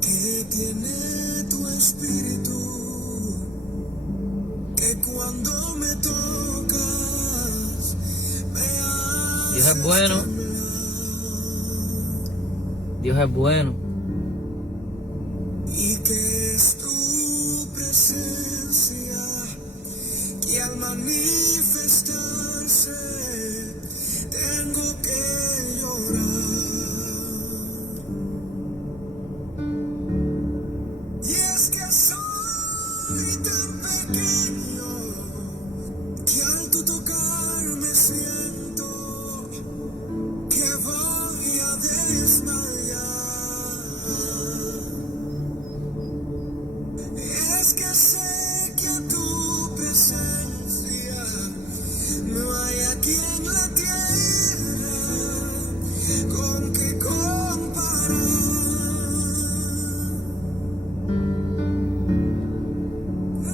Que tiene tu espíritu, que cuando me tocas me haces Dios es bueno. Dios es bueno. y que es tu presencia que al manifestarse tengo que llorar. Y es que soy tan pequeño que al tu tocarme siento que voy a desmayar. Es que sé que a tu presencia no hay aquí en la tierra con que comparar.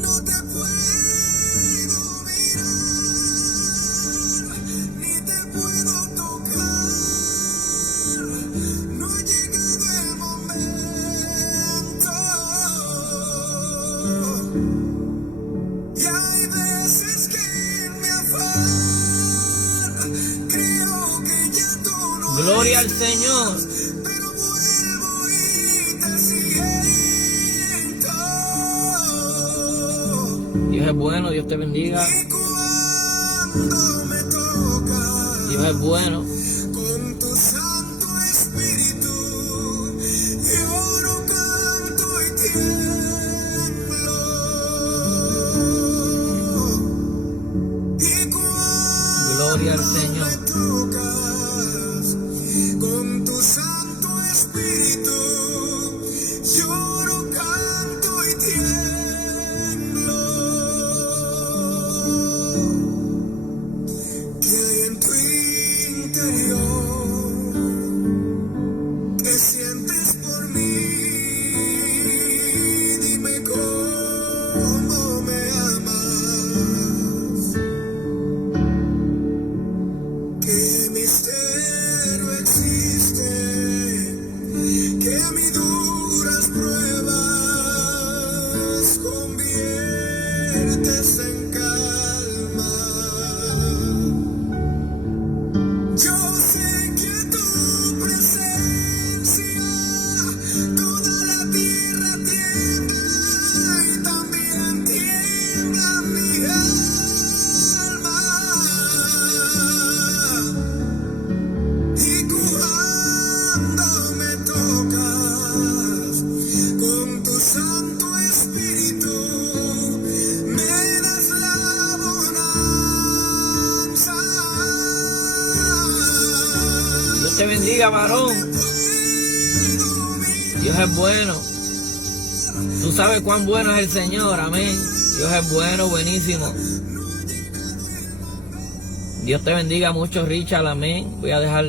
No te puedo mirar, ni te puedo tocar. No ha llegado el momento. Y hay veces que en mi afán creo que ya tú no Gloria al Señor. pero vuelvo y te siento. Dios es bueno. Dios te bendiga. Y cuando me tocas Dios es bueno. con tu Santo Espíritu, yo no canto y tiemblo. Y Gloria al cuando me Señor. tocas con tu Santo Espíritu, yo no canto y tiemblo. ¿Qué hay en tu interior? ¿Qué sientes por mí? Dime cómo me amas. ¿Qué misterio existe que a mis duras pruebas conviertes en calma? Yo sé que a tu presencia toda la tierra tiembla y también tiembla mi alma. Y cuando me tocas con tu Santo Espíritu, me das la bonanza. Dios te bendiga, varón. Dios es bueno. Tú sabes cuán bueno es el Señor. Amén. Dios es bueno, buenísimo. Dios te bendiga mucho, Richard. Amén. Voy a dejar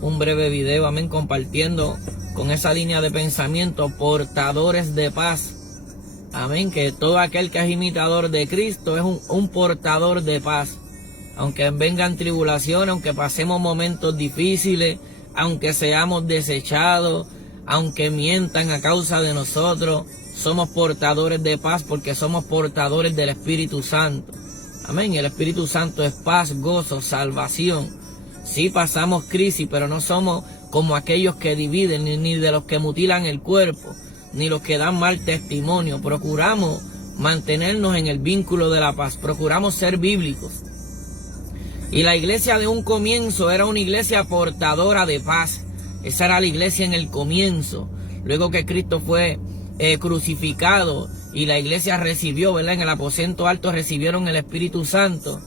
un breve video. Amén. Compartiendo con esa línea de pensamiento. Portadores de paz. Amén. Que todo aquel que es imitador de Cristo es un portador de paz. Aunque vengan tribulaciones, aunque pasemos momentos difíciles, aunque seamos desechados, aunque mientan a causa de nosotros, somos portadores de paz porque somos portadores del Espíritu Santo. Amén. El Espíritu Santo es paz, gozo, salvación. Sí pasamos crisis, pero no somos como aquellos que dividen, ni de los que mutilan el cuerpo, ni los que dan mal testimonio. Procuramos mantenernos en el vínculo de la paz. Procuramos ser bíblicos. Y la iglesia de un comienzo era una iglesia portadora de paz. Esa era la iglesia en el comienzo. Luego que Cristo fue crucificado y la iglesia recibió, ¿verdad? En el aposento alto recibieron el Espíritu Santo.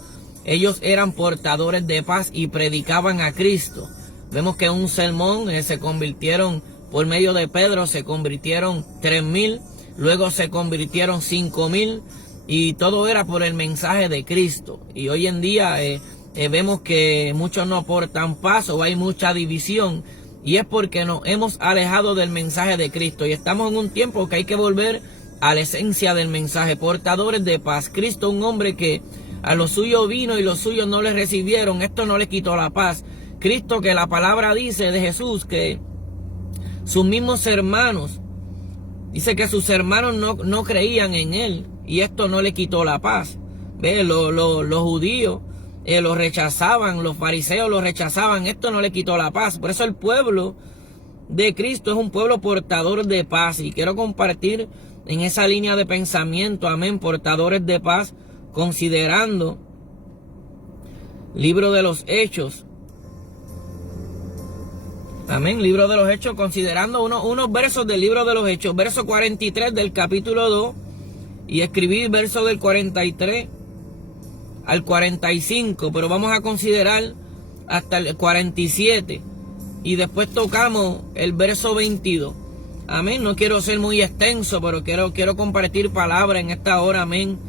Ellos eran portadores de paz y predicaban a Cristo. Vemos que en un sermón se convirtieron, por medio de Pedro, se convirtieron 3,000. Luego se convirtieron 5,000. Y todo era por el mensaje de Cristo. Y hoy en día vemos que muchos no aportan paz o hay mucha división. Y es porque nos hemos alejado del mensaje de Cristo. Y estamos en un tiempo que hay que volver a la esencia del mensaje. Portadores de paz. Cristo, un hombre que a los suyos vino y los suyos no le recibieron. Esto no le quitó la paz. Cristo, que la palabra dice de Jesús que sus mismos hermanos. Dice que sus hermanos no creían en él y esto no le quitó la paz. ¿Ve? Los judíos lo rechazaban, los fariseos lo rechazaban, esto no le quitó la paz. Por eso el pueblo de Cristo es un pueblo portador de paz, y quiero compartir en esa línea de pensamiento, amén, portadores de paz, considerando libro de los Hechos, amén, libro de los Hechos, considerando unos versos del libro de los Hechos, verso 43 del capítulo 2, y escribí verso del 43 al 45, pero vamos a considerar hasta el 47, y después tocamos el verso 22. Amén. No quiero ser muy extenso, pero quiero compartir palabra en esta hora, amén.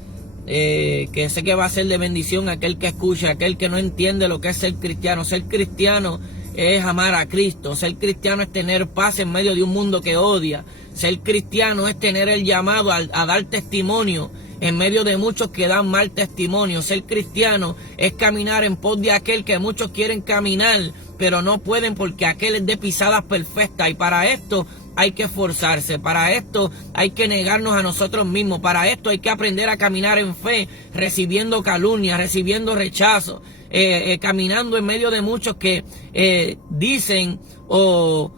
Que sé que va a ser de bendición a aquel que escucha, aquel que no entiende lo que es ser cristiano. Ser cristiano es amar a Cristo. Ser cristiano es tener paz en medio de un mundo que odia. Ser cristiano es tener el llamado a dar testimonio en medio de muchos que dan mal testimonio. Ser cristiano es caminar en pos de aquel que muchos quieren caminar, pero no pueden porque aquel es de pisadas perfectas. Y para esto hay que esforzarse, para esto hay que negarnos a nosotros mismos, para esto hay que aprender a caminar en fe, recibiendo calumnias, recibiendo rechazo, caminando en medio de muchos que dicen o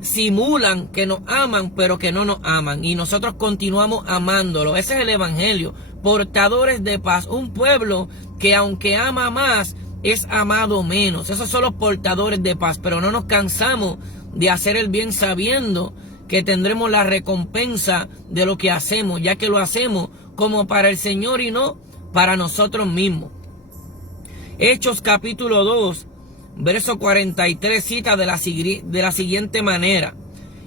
simulan que nos aman, pero que no nos aman, y nosotros continuamos amándolo. Ese es el evangelio, portadores de paz, un pueblo que aunque ama más, es amado menos. Esos son los portadores de paz, pero no nos cansamos de hacer el bien sabiendo que tendremos la recompensa de lo que hacemos, ya que lo hacemos como para el Señor y no para nosotros mismos. Hechos capítulo 2, verso 43 cita de la siguiente manera: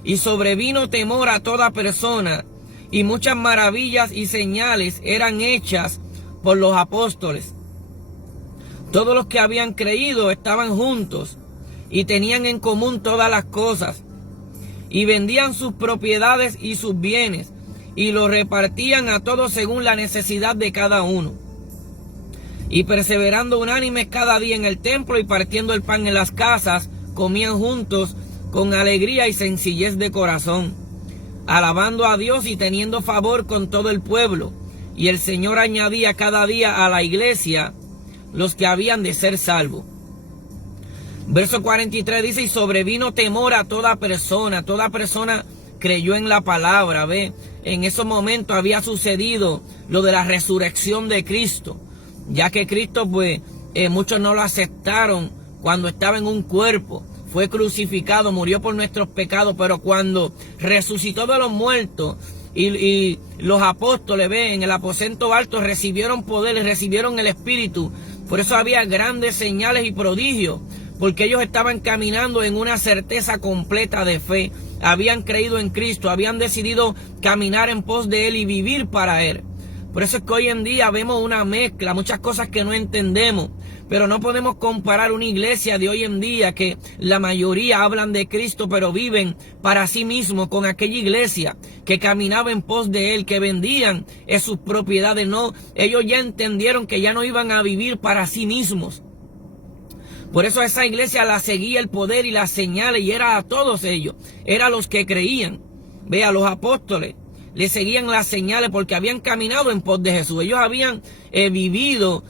y sobrevino temor a toda persona, y muchas maravillas y señales eran hechas por los apóstoles. Todos los que habían creído estaban juntos y tenían en común todas las cosas, y vendían sus propiedades y sus bienes, y los repartían a todos según la necesidad de cada uno. Y perseverando unánimes cada día en el templo y partiendo el pan en las casas, comían juntos con alegría y sencillez de corazón, alabando a Dios y teniendo favor con todo el pueblo. Y el Señor añadía cada día a la iglesia los que habían de ser salvos. Verso 43 dice: y sobrevino temor a toda persona creyó en la palabra. Ve, en esos momentos había sucedido lo de la resurrección de Cristo, ya que Cristo pues muchos no lo aceptaron cuando estaba en un cuerpo, fue crucificado, murió por nuestros pecados, pero cuando resucitó de los muertos y los apóstoles, ve, en el aposento alto recibieron poder, recibieron el Espíritu. Por eso había grandes señales y prodigios, porque ellos estaban caminando en una certeza completa de fe. Habían creído en Cristo, habían decidido caminar en pos de Él y vivir para Él. Por eso es que hoy en día vemos una mezcla, muchas cosas que no entendemos, pero no podemos comparar una iglesia de hoy en día que la mayoría hablan de Cristo pero viven para sí mismos, con aquella iglesia que caminaba en pos de Él, que vendían sus propiedades. No, ellos ya entendieron que ya no iban a vivir para sí mismos. Por eso a esa iglesia la seguía el poder y las señales, y era a todos ellos, era a los que creían. Ve, a los apóstoles le seguían las señales porque habían caminado en pos de Jesús. Ellos habían vivido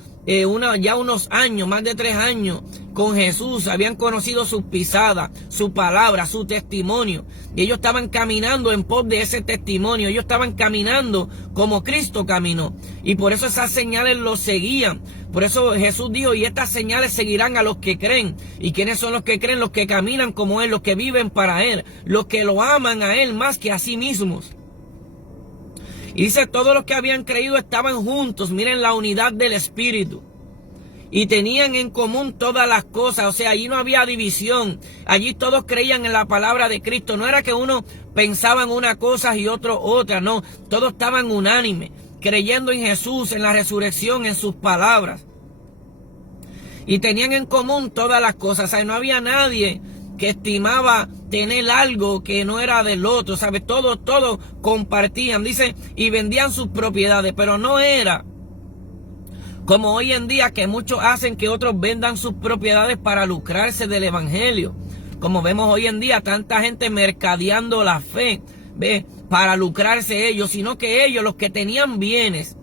ya unos años, más de 3 años con Jesús, habían conocido sus pisadas, su palabra, su testimonio, y ellos estaban caminando en pos de ese testimonio. Ellos estaban caminando como Cristo caminó, y por eso esas señales los seguían. Por eso Jesús dijo: y estas señales seguirán a los que creen. ¿Y quiénes son los que creen? Los que caminan como Él, los que viven para Él, los que lo aman a Él más que a sí mismos. Y dice: todos los que habían creído estaban juntos. Miren la unidad del Espíritu. Y tenían en común todas las cosas. O sea, allí no había división. Allí todos creían en la palabra de Cristo. No era que uno pensaba en una cosa y otro otra. No, todos estaban unánimes, creyendo en Jesús, en la resurrección, en sus palabras. Y tenían en común todas las cosas. O sea, no había nadie que estimaba tener algo que no era del otro, ¿sabes? Todos compartían, dice, y vendían sus propiedades, pero no era como hoy en día, que muchos hacen que otros vendan sus propiedades para lucrarse del evangelio. como vemos hoy en día, tanta gente mercadeando la fe, ¿ve? Para lucrarse ellos, sino que ellos, los que tenían bienes,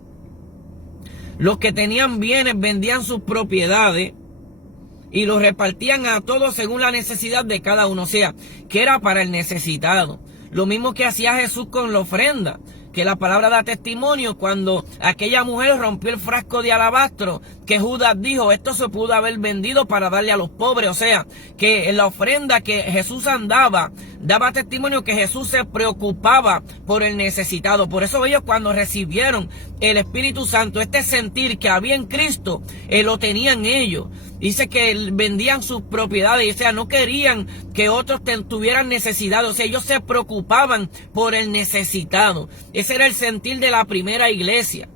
vendían sus propiedades y los repartían a todos según la necesidad de cada uno, o sea, que era para el necesitado. Lo mismo que hacía Jesús con la ofrenda, que la palabra da testimonio cuando aquella mujer rompió el frasco de alabastro, que Judas dijo, esto se pudo haber vendido para darle a los pobres. O sea, que en la ofrenda que Jesús daba testimonio que Jesús se preocupaba por el necesitado. Por eso ellos, cuando recibieron el Espíritu Santo, este sentir que había en Cristo, lo tenían ellos. Dice que vendían sus propiedades, o sea, no querían que otros tuvieran necesidad, o sea, ellos se preocupaban por el necesitado. Ese era el sentir de la primera iglesia.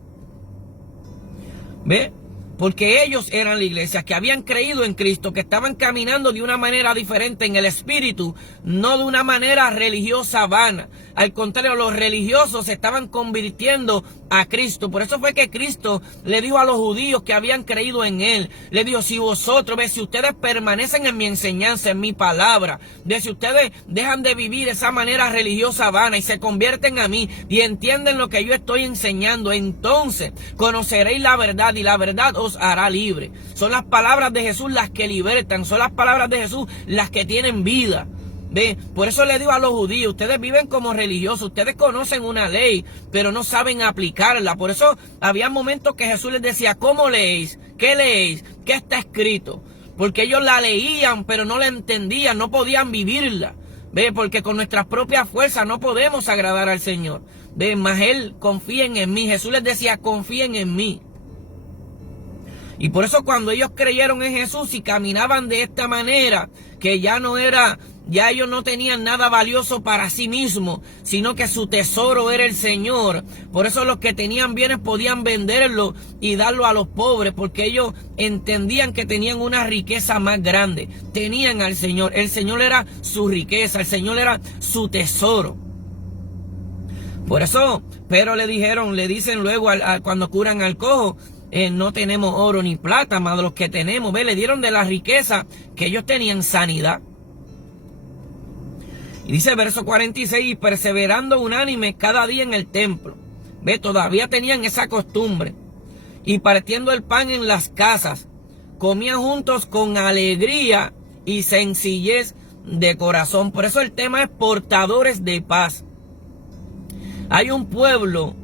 ¿Ve? Porque ellos eran la iglesia, que habían creído en Cristo, que estaban caminando de una manera diferente en el Espíritu, no de una manera religiosa vana. Al contrario, los religiosos se estaban convirtiendo a Cristo. Por eso fue que Cristo le dijo a los judíos que habían creído en Él, le dijo, si ustedes permanecen en mi enseñanza, en mi palabra, si ustedes dejan de vivir esa manera religiosa vana y se convierten a mí y entienden lo que yo estoy enseñando, entonces conoceréis la verdad y la verdad os hará libre. Son las palabras de Jesús las que libertan, son las palabras de Jesús las que tienen vida. ¿Ve? Por eso le digo a los judíos, ustedes viven como religiosos, ustedes conocen una ley, pero no saben aplicarla. Por eso había momentos que Jesús les decía, ¿cómo leéis? ¿Qué leéis? ¿Qué está escrito? Porque ellos la leían, pero no la entendían, no podían vivirla. ¿Ve? Porque con nuestras propias fuerzas no podemos agradar al Señor. ¿Ve? Mas Él, confíen en mí. Jesús les decía, confíen en mí. Y por eso cuando ellos creyeron en Jesús y caminaban de esta manera, que ya ellos no tenían nada valioso para sí mismos, sino que su tesoro era el Señor. Por eso los que tenían bienes podían venderlo y darlo a los pobres, porque ellos entendían que tenían una riqueza más grande. Tenían al Señor. El Señor era su riqueza, el Señor era su tesoro. Por eso, pero le dicen luego cuando curan al cojo, no tenemos oro ni plata, más de los que tenemos. ¿Ve? Le dieron de la riqueza que ellos tenían sanidad. Y dice verso 46, y perseverando unánimes cada día en el templo. ¿Ve? Todavía tenían esa costumbre. Y partiendo el pan en las casas, comían juntos con alegría y sencillez de corazón. Por eso el tema es portadores de paz. Hay un pueblo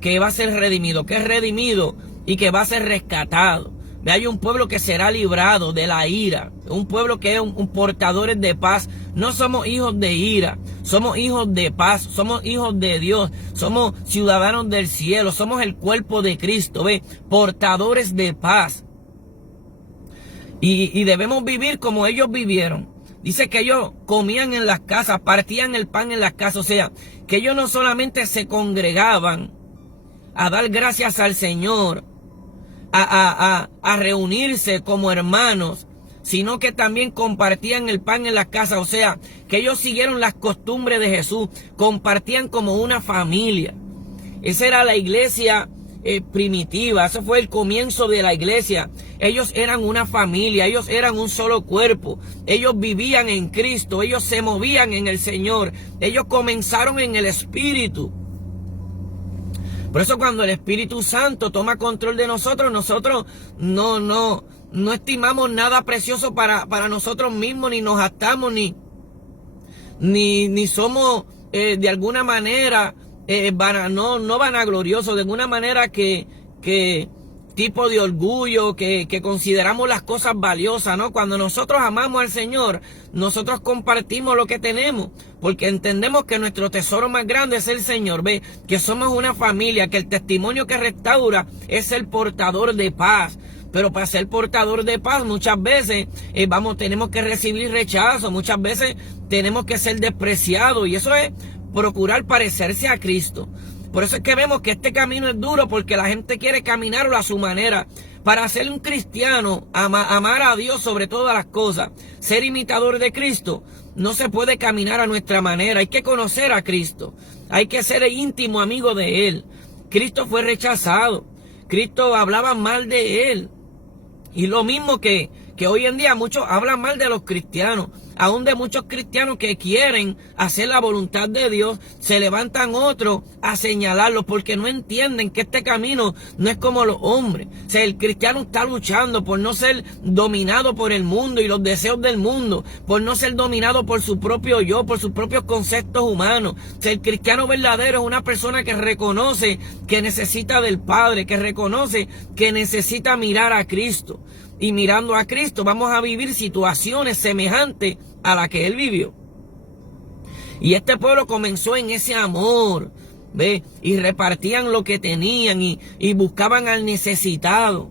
que va a ser redimido, que es redimido y que va a ser rescatado. Hay un pueblo que será librado de la ira, un pueblo que es un portadores de paz. No somos hijos de ira, somos hijos de paz, somos hijos de Dios, somos ciudadanos del cielo, somos el cuerpo de Cristo, ¿ve? Portadores de paz. Y debemos vivir como ellos vivieron. Dice que ellos comían en las casas, partían el pan en las casas, o sea, que ellos no solamente se congregaban a dar gracias al Señor, a reunirse como hermanos, sino que también compartían el pan en las casas. O sea, que ellos siguieron las costumbres de Jesús, compartían como una familia. Esa era la iglesia primitiva, ese fue el comienzo de la iglesia. Ellos eran una familia, ellos eran un solo cuerpo, ellos vivían en Cristo, ellos se movían en el Señor, ellos comenzaron en el Espíritu. Por eso cuando el Espíritu Santo toma control de nosotros, nosotros no estimamos nada precioso para nosotros mismos, ni nos gastamos, ni somos de alguna manera no vanagloriosos, de alguna manera que tipo de orgullo, que consideramos las cosas valiosas, ¿no? Cuando nosotros amamos al Señor, nosotros compartimos lo que tenemos, porque entendemos que nuestro tesoro más grande es el Señor, ¿ve? Que somos una familia, que el testimonio que restaura es el portador de paz. Pero para ser portador de paz muchas veces tenemos que recibir rechazo, muchas veces tenemos que ser despreciados, y eso es procurar parecerse a Cristo. Por eso es que vemos que este camino es duro, porque la gente quiere caminarlo a su manera. Para ser un cristiano, amar a Dios sobre todas las cosas, ser imitador de Cristo, no se puede caminar a nuestra manera. Hay que conocer a Cristo, hay que ser íntimo amigo de Él. Cristo fue rechazado, Cristo hablaba mal de Él. Y lo mismo que hoy en día muchos hablan mal de los cristianos. aún de muchos cristianos que quieren hacer la voluntad de Dios, se levantan otros a señalarlos porque no entienden que este camino no es como los hombres. O sea, el cristiano está luchando por no ser dominado por el mundo y los deseos del mundo, por no ser dominado por su propio yo, por sus propios conceptos humanos. O sea, el cristiano verdadero es una persona que reconoce que necesita del Padre, que reconoce que necesita mirar a Cristo. Y mirando a Cristo vamos a vivir situaciones semejantes a la que Él vivió. Y este pueblo comenzó en ese amor, ¿ve? Y repartían lo que tenían y buscaban al necesitado.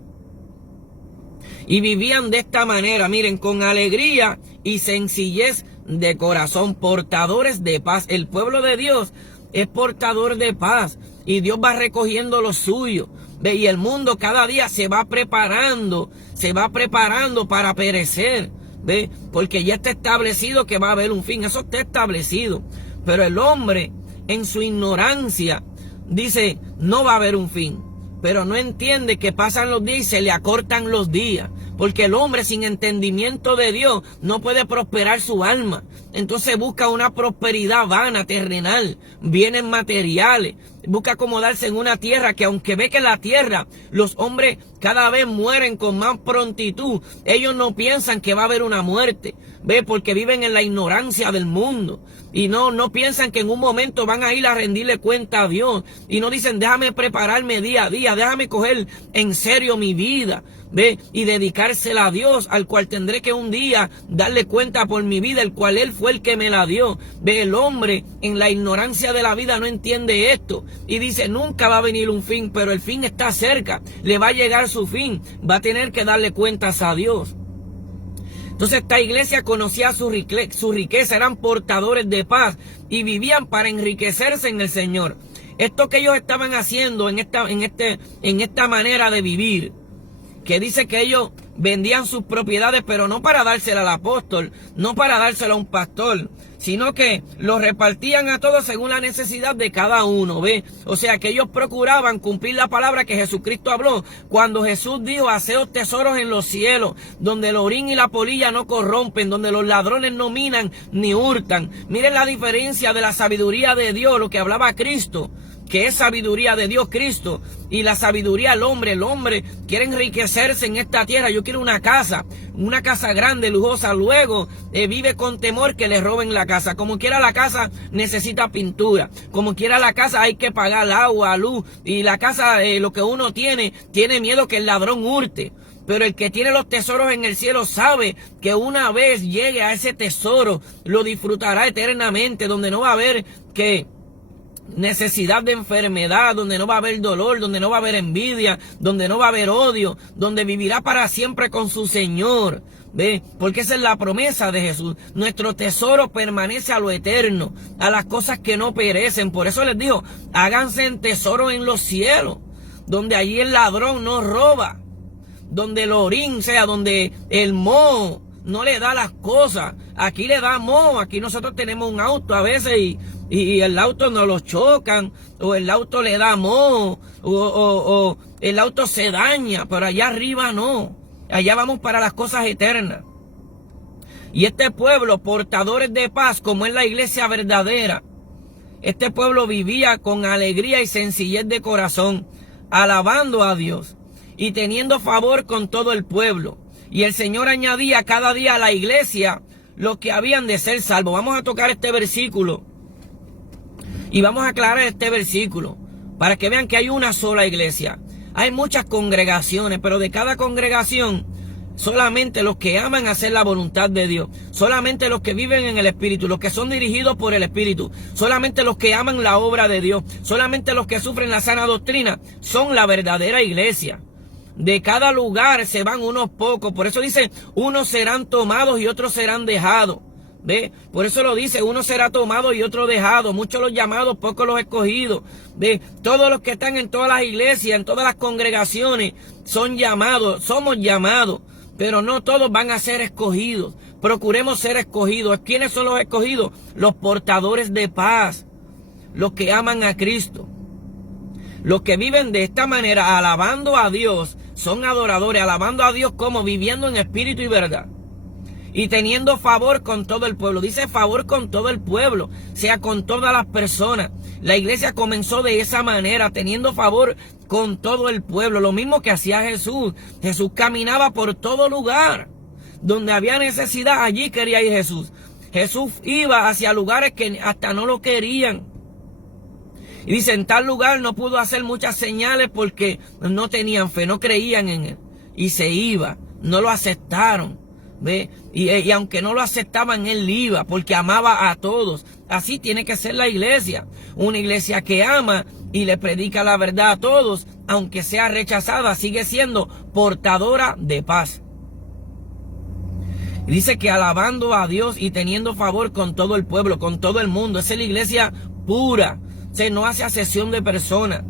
Y vivían de esta manera, miren, con alegría y sencillez de corazón, portadores de paz. El pueblo de Dios es portador de paz y Dios va recogiendo lo suyo. ¿Ve? Y el mundo cada día se va preparando para perecer, ¿ve? Porque ya está establecido que va a haber un fin, eso está establecido. Pero el hombre en su ignorancia dice, no va a haber un fin, pero no entiende que pasan los días y se le acortan los días. Porque el hombre sin entendimiento de Dios no puede prosperar su alma. Entonces busca una prosperidad vana, terrenal, bienes materiales. Busca acomodarse en una tierra que aunque ve que la tierra, los hombres cada vez mueren con más prontitud. Ellos no piensan que va a haber una muerte. Ve, porque viven en la ignorancia del mundo. Y no piensan que en un momento van a ir a rendirle cuenta a Dios. Y no dicen, déjame prepararme día a día, déjame coger en serio mi vida. Ve, y dedicársela a Dios, al cual tendré que un día darle cuenta por mi vida, el cual Él fue el que me la dio. Ve, el hombre en la ignorancia de la vida no entiende esto y dice, nunca va a venir un fin, pero el fin está cerca, le va a llegar su fin, va a tener que darle cuentas a Dios. Entonces esta iglesia conocía su riqueza, eran portadores de paz y vivían para enriquecerse en el Señor. Esto que ellos estaban haciendo en esta manera de vivir, que dice que ellos vendían sus propiedades, pero no para dársela al apóstol, no para dársela a un pastor, sino que lo repartían a todos según la necesidad de cada uno, ¿ve? O sea que ellos procuraban cumplir la palabra que Jesucristo habló, cuando Jesús dijo, haceos tesoros en los cielos, donde el orín y la polilla no corrompen, donde los ladrones no minan ni hurtan. Miren la diferencia de la sabiduría de Dios, lo que hablaba Cristo, que es sabiduría de Dios Cristo, y la sabiduría del hombre. El hombre quiere enriquecerse en esta tierra. Yo quiero una casa grande, lujosa. Luego vive con temor que le roben la casa. Como quiera la casa necesita pintura. Como quiera la casa hay que pagar agua, luz. Y la casa, lo que uno tiene miedo que el ladrón hurte. Pero el que tiene los tesoros en el cielo sabe que una vez llegue a ese tesoro, lo disfrutará eternamente, donde no va a haber necesidad de enfermedad, donde no va a haber dolor, donde no va a haber envidia, donde no va a haber odio, donde vivirá para siempre con su Señor. ¿Ve? Porque esa es la promesa de Jesús. Nuestro tesoro permanece a lo eterno, a las cosas que no perecen. Por eso les digo, háganse en tesoro en los cielos, donde allí el ladrón no roba, donde el orín, sea, donde el moho no le da las cosas. Aquí le da moho. Aquí nosotros tenemos un auto a veces y el auto nos lo chocan, o el auto le da moho, o el auto se daña, pero allá arriba no. Allá vamos para las cosas eternas. Y este pueblo, portadores de paz, como es la iglesia verdadera, este pueblo vivía con alegría y sencillez de corazón, alabando a Dios y teniendo favor con todo el pueblo. Y el Señor añadía cada día a la iglesia los que habían de ser salvos. Vamos a tocar este versículo y vamos a aclarar este versículo para que vean que hay una sola iglesia. Hay muchas congregaciones, pero de cada congregación solamente los que aman hacer la voluntad de Dios, solamente los que viven en el Espíritu, los que son dirigidos por el Espíritu, solamente los que aman la obra de Dios, solamente los que sufren la sana doctrina, son la verdadera iglesia. De cada lugar se van unos pocos, por eso dice, unos serán tomados y otros serán dejados. ¿Ve? Por eso lo dice, uno será tomado y otro dejado, muchos los llamados, pocos los escogidos. ¿Ve? Todos los que están en todas las iglesias, en todas las congregaciones, son llamados, somos llamados, pero no todos van a ser escogidos. Procuremos ser escogidos. ¿Quiénes son los escogidos? Los portadores de paz, los que aman a Cristo. Los que viven de esta manera, alabando a Dios, son adoradores, alabando a Dios como viviendo en espíritu y verdad. y teniendo favor con todo el pueblo. Dice favor con todo el pueblo, sea con todas las personas. La iglesia comenzó de esa manera, teniendo favor con todo el pueblo. Lo mismo que hacía Jesús. Jesús caminaba por todo lugar. Donde había necesidad, allí quería ir Jesús. Jesús iba hacia lugares que hasta no lo querían. Y dice, en tal lugar no pudo hacer muchas señales porque no tenían fe, no creían en él. Y se iba, no lo aceptaron. ¿Ve? Y aunque no lo aceptaban, él iba porque amaba a todos. Así tiene que ser la iglesia. Una iglesia que ama y le predica la verdad a todos, aunque sea rechazada, sigue siendo portadora de paz. Y dice que alabando a Dios y teniendo favor con todo el pueblo, con todo el mundo. Esa es la iglesia pura. Se no hace acepción de personas.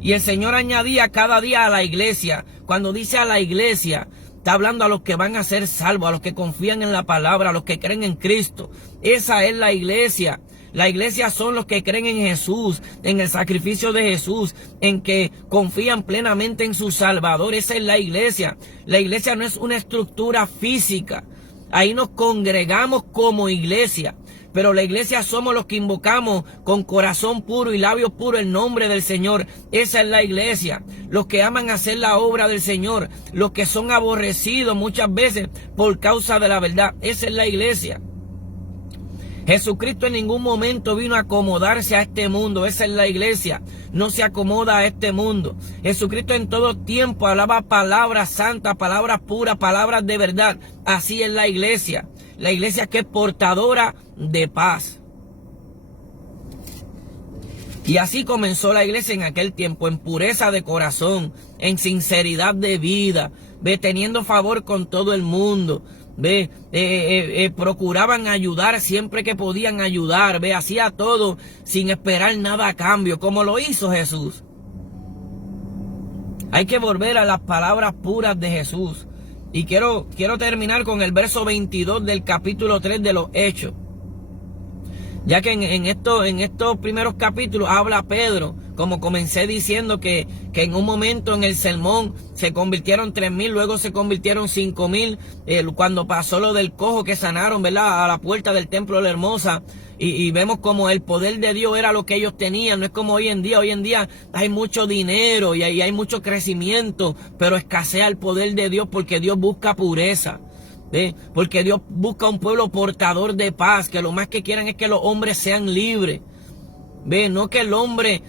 Y el Señor añadía cada día a la iglesia. Cuando dice a la iglesia, está hablando a los que van a ser salvos, a los que confían en la palabra, a los que creen en Cristo. Esa es la iglesia. La iglesia son los que creen en Jesús, en el sacrificio de Jesús, en que confían plenamente en su Salvador. Esa es la iglesia. La iglesia no es una estructura física. Ahí nos congregamos como iglesia. Pero la iglesia somos los que invocamos con corazón puro y labios puros el nombre del Señor. Esa es la iglesia. Los que aman hacer la obra del Señor. Los que son aborrecidos muchas veces por causa de la verdad. Esa es la iglesia. Jesucristo en ningún momento vino a acomodarse a este mundo. Esa es la iglesia. No se acomoda a este mundo. Jesucristo en todo tiempo hablaba palabras santas, palabras puras, palabras de verdad. Así es la iglesia. La iglesia que es portadora de paz. Y así comenzó la iglesia en aquel tiempo, en pureza de corazón, en sinceridad de vida, teniendo favor con todo el mundo. Procuraban ayudar siempre que podían ayudar, hacía todo sin esperar nada a cambio, como lo hizo Jesús. Hay que volver a las palabras puras de Jesús. Y quiero terminar con el verso 22 del capítulo 3 de los Hechos. Ya que en estos primeros capítulos habla Pedro, como comencé diciendo, que en un momento en el sermón se convirtieron 3,000, luego se convirtieron 5,000, cuando pasó lo del cojo que sanaron, ¿verdad?, a la puerta del templo de la Hermosa, y vemos como el poder de Dios era lo que ellos tenían. No es como hoy en día hay mucho dinero y hay mucho crecimiento, pero escasea el poder de Dios porque Dios busca pureza. Porque Dios busca un pueblo portador de paz, que lo más que quieran es que los hombres sean libres. No que el hombre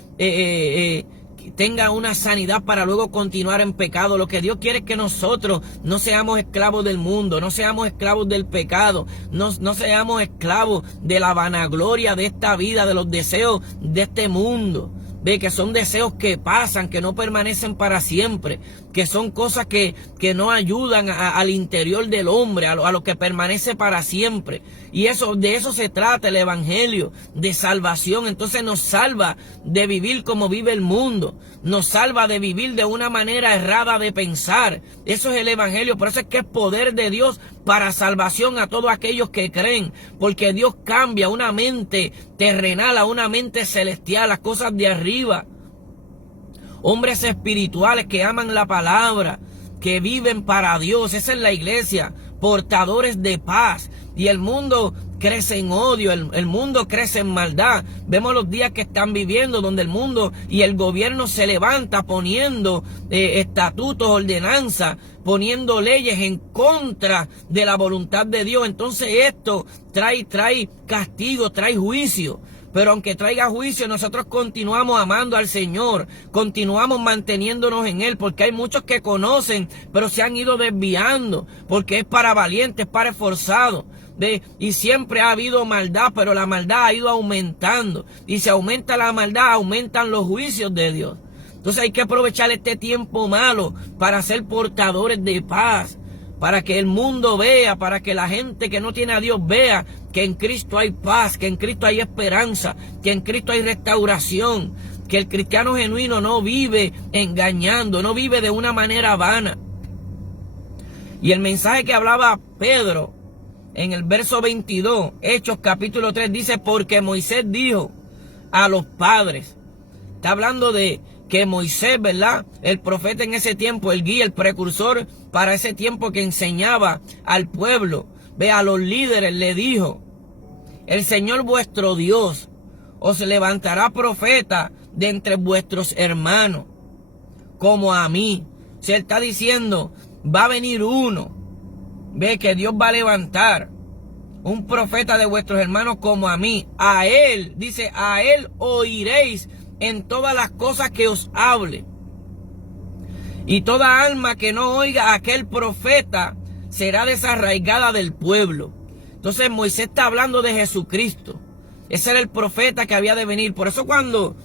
tenga una sanidad para luego continuar en pecado. Lo que Dios quiere es que nosotros no seamos esclavos del mundo, no seamos esclavos del pecado, no seamos esclavos de la vanagloria de esta vida, de los deseos de este mundo. Que son deseos que pasan, que no permanecen para siempre, que son cosas que no ayudan al interior del hombre, a lo que permanece para siempre. Y de eso se trata el evangelio, de salvación. Entonces nos salva de vivir como vive el mundo, nos salva de vivir de una manera errada de pensar. Eso es el evangelio, por eso es que es poder de Dios para salvación a todos aquellos que creen, porque Dios cambia una mente terrenal a una mente celestial, las cosas de arriba. Hombres espirituales que aman la palabra, que viven para Dios. Esa es la iglesia, portadores de paz. Y el mundo crece en odio, el mundo crece en maldad. Vemos los días que están viviendo, donde el mundo y el gobierno se levanta poniendo estatutos, ordenanzas, poniendo leyes en contra de la voluntad de Dios. Entonces esto trae castigo, trae juicio. Pero aunque traiga juicio, nosotros continuamos amando al Señor, continuamos manteniéndonos en Él, porque hay muchos que conocen, pero se han ido desviando, porque es para valientes, para esforzados. Y siempre ha habido maldad, pero la maldad ha ido aumentando. Y si aumenta la maldad, aumentan los juicios de Dios. Entonces hay que aprovechar este tiempo malo para ser portadores de paz, para que el mundo vea, para que la gente que no tiene a Dios vea que en Cristo hay paz, que en Cristo hay esperanza, que en Cristo hay restauración, que el cristiano genuino no vive engañando, no vive de una manera vana. Y el mensaje que hablaba Pedro en el verso 22, Hechos capítulo 3, dice: porque Moisés dijo a los padres. Está hablando de que Moisés, ¿verdad?, el profeta en ese tiempo, el guía, el precursor para ese tiempo, que enseñaba al pueblo, ve, a los líderes le dijo: el Señor vuestro Dios os levantará profeta de entre vuestros hermanos, como a mí. Se está diciendo, va a venir uno, ve, que Dios va a levantar un profeta de vuestros hermanos como a mí. A él, dice, a él oiréis en todas las cosas que os hable. Y toda alma que no oiga a aquel profeta será desarraigada del pueblo. Entonces Moisés está hablando de Jesucristo. Ese era el profeta que había de venir. Por eso cuando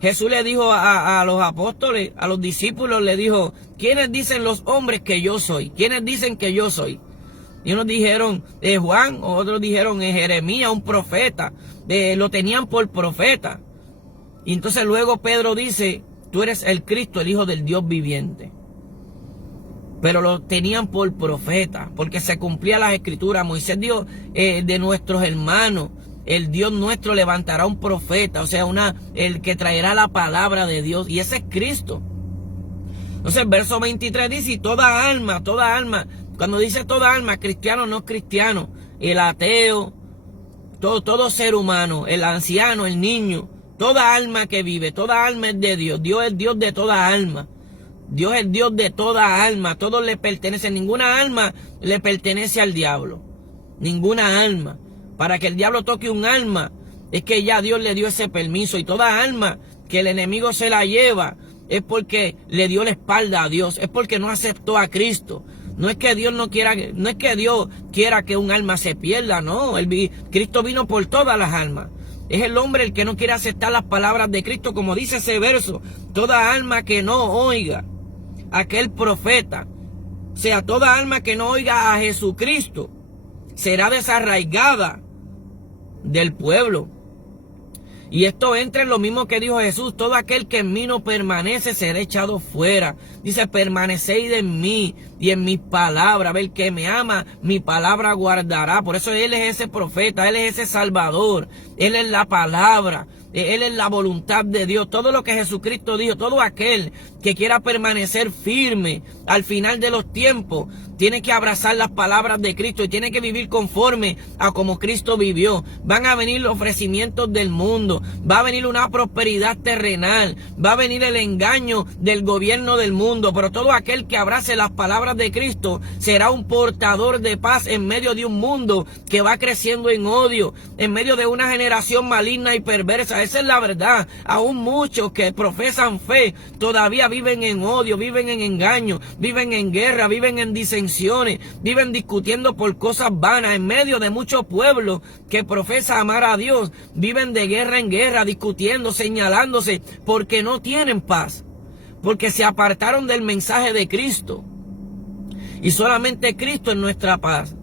Jesús le dijo a los apóstoles, a los discípulos, le dijo: ¿quiénes dicen los hombres que yo soy? ¿Quiénes dicen que yo soy? Y unos dijeron Juan, otros dijeron Jeremías, un profeta. Lo tenían por profeta. Y entonces luego Pedro dice: tú eres el Cristo, el Hijo del Dios viviente. Pero lo tenían por profeta, porque se cumplía las escrituras. Moisés dijo, de nuestros hermanos, el Dios nuestro levantará un profeta, o sea, el que traerá la palabra de Dios, y ese es Cristo. Entonces el verso 23 dice: y toda alma, cuando dice toda alma, cristiano, no cristiano, el ateo, todo ser humano, el anciano, el niño, toda alma que vive, toda alma es de Dios. Dios es Dios de toda alma. Dios es Dios de toda alma. Todo le pertenece. Ninguna alma le pertenece al diablo. Ninguna alma. Para que el diablo toque un alma, es que ya Dios le dio ese permiso. Y toda alma que el enemigo se la lleva, es porque le dio la espalda a Dios. Es porque no aceptó a Cristo. No es que Dios quiera que un alma se pierda, no. Cristo vino por todas las almas. Es el hombre el que no quiere aceptar las palabras de Cristo, como dice ese verso: toda alma que no oiga a aquel profeta, o sea, toda alma que no oiga a Jesucristo, será desarraigada del pueblo. Y esto entra en lo mismo que dijo Jesús: todo aquel que en mí no permanece será echado fuera. Dice: permaneced en mí y en mis palabras. El que me ama, mi palabra guardará. Por eso Él es ese profeta, Él es ese Salvador, Él es la palabra, Él es la voluntad de Dios. Todo lo que Jesucristo dijo, todo aquel que quiera permanecer firme al final de los tiempos, tiene que abrazar las palabras de Cristo y tiene que vivir conforme a como Cristo vivió. Van a venir los ofrecimientos del mundo, va a venir una prosperidad terrenal, va a venir el engaño del gobierno del mundo, pero todo aquel que abrace las palabras de Cristo será un portador de paz en medio de un mundo que va creciendo en odio, en medio de una generación maligna y perversa. Esa es la verdad. Aún muchos que profesan fe todavía viven en odio, viven en engaño, viven en guerra, viven en disensiones, viven discutiendo por cosas vanas. En medio de muchos pueblos que profesan amar a Dios, viven de guerra en guerra, discutiendo, señalándose, porque no tienen paz, porque se apartaron del mensaje de Cristo. Y solamente Cristo es nuestra paz.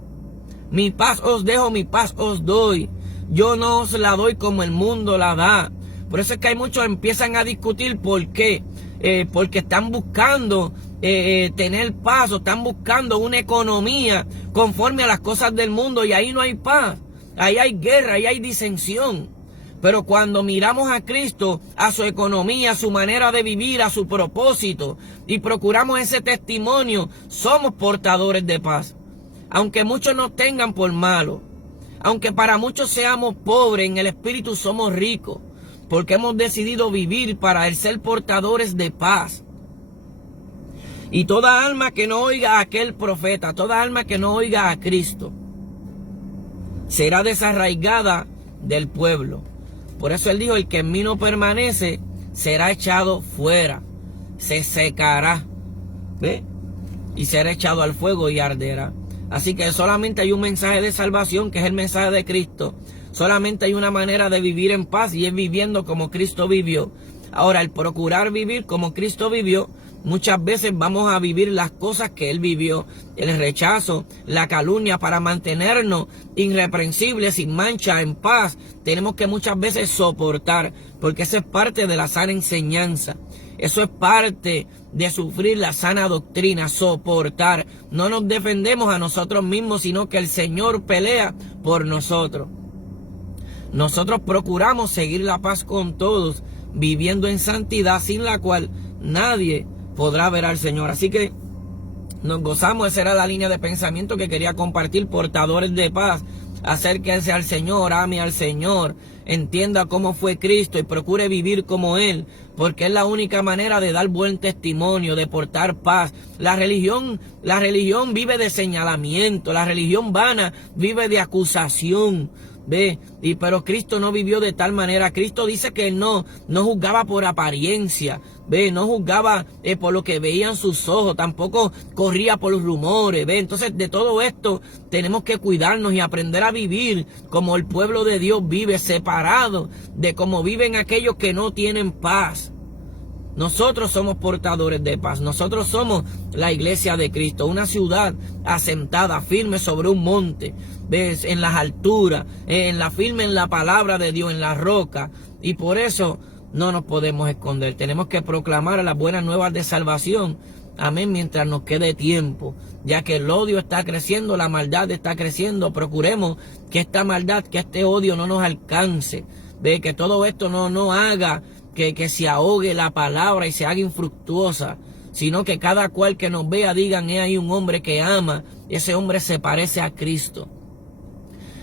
Mi paz os dejo, mi paz os doy. Yo no os la doy como el mundo la da. Por eso es que hay muchos que empiezan a discutir. ¿Por qué? Porque están buscando tener paz, o están buscando una economía conforme a las cosas del mundo, y ahí no hay paz. Ahí hay guerra, ahí hay disensión. Pero cuando miramos a Cristo, a su economía, a su manera de vivir, a su propósito, y procuramos ese testimonio, somos portadores de paz. Aunque muchos nos tengan por malos, aunque para muchos seamos pobres, en el espíritu somos ricos, porque hemos decidido vivir para el ser portadores de paz. Y toda alma que no oiga a aquel profeta, toda alma que no oiga a Cristo, será desarraigada del pueblo. Por eso Él dijo: el que en mí no permanece será echado fuera, se secará, ¿ve? Y será echado al fuego y arderá. Así que solamente hay un mensaje de salvación, que es el mensaje de Cristo. Solamente hay una manera de vivir en paz, y es viviendo como Cristo vivió. Ahora, al procurar vivir como Cristo vivió, muchas veces vamos a vivir las cosas que Él vivió. El rechazo, la calumnia. Para mantenernos irreprensibles, sin mancha, en paz, tenemos que muchas veces soportar, porque eso es parte de la sana enseñanza. Eso es parte de sufrir la sana doctrina, soportar. No nos defendemos a nosotros mismos, sino que el Señor pelea por nosotros. Nosotros procuramos seguir la paz con todos, viviendo en santidad, sin la cual nadie podrá ver al Señor. Así que Nos gozamos, esa era la línea de pensamiento que quería compartir, portadores de paz. Acérquese al Señor, ame al Señor, entienda cómo fue Cristo y procure vivir como Él, porque es la única manera de dar buen testimonio, de portar paz. La religión vive de señalamiento, la religión vana vive de acusación. Ve, pero Cristo no vivió de tal manera. Cristo dice que Él no juzgaba por apariencia, ve, no juzgaba por lo que veían sus ojos, tampoco corría por los rumores, ve. Entonces, de todo esto tenemos que cuidarnos y aprender a vivir como el pueblo de Dios vive, separado de como viven aquellos que no tienen paz. Nosotros somos portadores de paz. Nosotros somos la iglesia de Cristo, una ciudad asentada, firme sobre un monte, ¿ves? En las alturas, firme en la palabra de Dios, en la roca. Y por eso no nos podemos esconder. Tenemos que proclamar las buenas nuevas de salvación. Amén, mientras nos quede tiempo, ya que el odio está creciendo, la maldad está creciendo. Procuremos que esta maldad, que este odio no nos alcance. Ve, que todo esto no haga que se ahogue la palabra y se haga infructuosa, sino que cada cual que nos vea digan, hay un hombre que ama, ese hombre se parece a Cristo.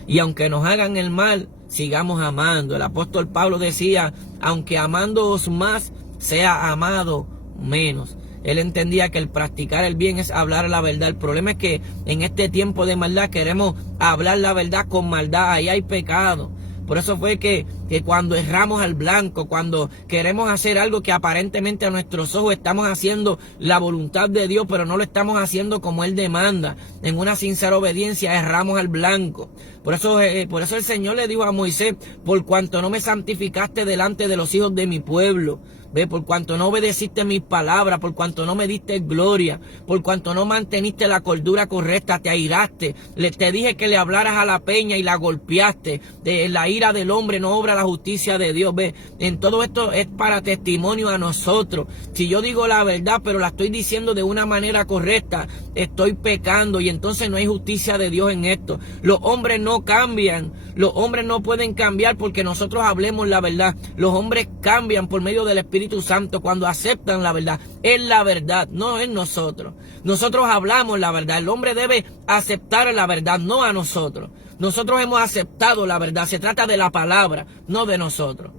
Y aunque nos hagan el mal, sigamos amando. El apóstol Pablo decía, aunque amándoos más, sea amado menos. Él entendía que el practicar el bien es hablar la verdad. El problema es que en este tiempo de maldad queremos hablar la verdad con maldad. Ahí hay pecado. Por eso fue que cuando erramos al blanco, cuando queremos hacer algo que aparentemente a nuestros ojos estamos haciendo la voluntad de Dios, pero no lo estamos haciendo como Él demanda, en una sincera obediencia erramos al blanco. Por eso el Señor le dijo a Moisés, por cuanto no me santificaste delante de los hijos de mi pueblo, ve, por cuanto no obedeciste mis palabras, por cuanto no me diste gloria, por cuanto no manteniste la cordura correcta, te airaste, te dije que le hablaras a la peña y la golpeaste. La ira del hombre no obra la justicia de Dios. Ve, en todo esto es para testimonio a nosotros. Si yo digo la verdad, pero la estoy diciendo de una manera correcta, estoy pecando y entonces no hay justicia de Dios en esto. Los hombres no cambian, los hombres no pueden cambiar porque nosotros hablemos la verdad. Los hombres cambian por medio del Espíritu Santo cuando aceptan la verdad. Es la verdad, no es nosotros. Nosotros hablamos la verdad. El hombre debe aceptar la verdad, no a nosotros. Nosotros hemos aceptado la verdad. Se trata de la palabra, no de nosotros.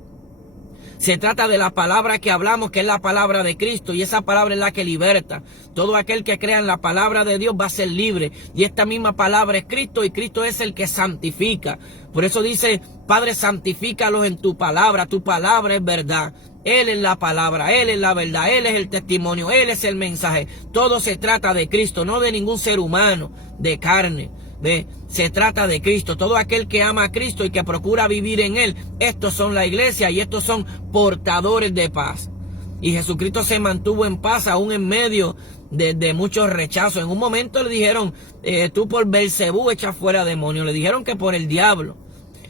Se trata de la palabra que hablamos, que es la palabra de Cristo, y esa palabra es la que liberta. Todo aquel que crea en la palabra de Dios va a ser libre, y esta misma palabra es Cristo, y Cristo es el que santifica. Por eso dice, Padre, santifícalos en tu palabra es verdad. Él es la palabra, Él es la verdad, Él es el testimonio, Él es el mensaje. Todo se trata de Cristo, no de ningún ser humano, de carne. ¿Ve? Se trata de Cristo. Todo aquel que ama a Cristo y que procura vivir en Él, estos son la iglesia y estos son portadores de paz. Y Jesucristo se mantuvo en paz aún en medio de muchos rechazos. En un momento le dijeron, tú por Belcebú echas fuera demonios. Le dijeron que por el diablo.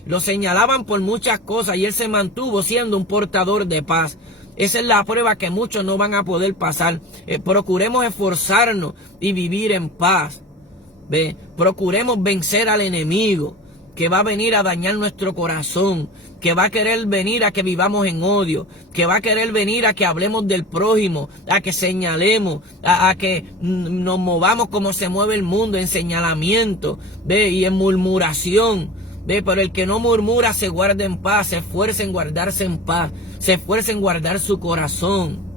Lo señalaban por muchas cosas y Él se mantuvo siendo un portador de paz. Esa es la prueba que muchos no van a poder pasar. Procuremos esforzarnos y vivir en paz. ¿Ve? Procuremos vencer al enemigo que va a venir a dañar nuestro corazón, que va a querer venir a que vivamos en odio, que va a querer venir a que hablemos del prójimo, a que señalemos, a que nos movamos como se mueve el mundo, en señalamiento, ¿ve? Y en murmuración. ¿Ve? Pero el que no murmura se guarda en paz, se esfuerza en guardarse en paz, se esfuerza en guardar su corazón.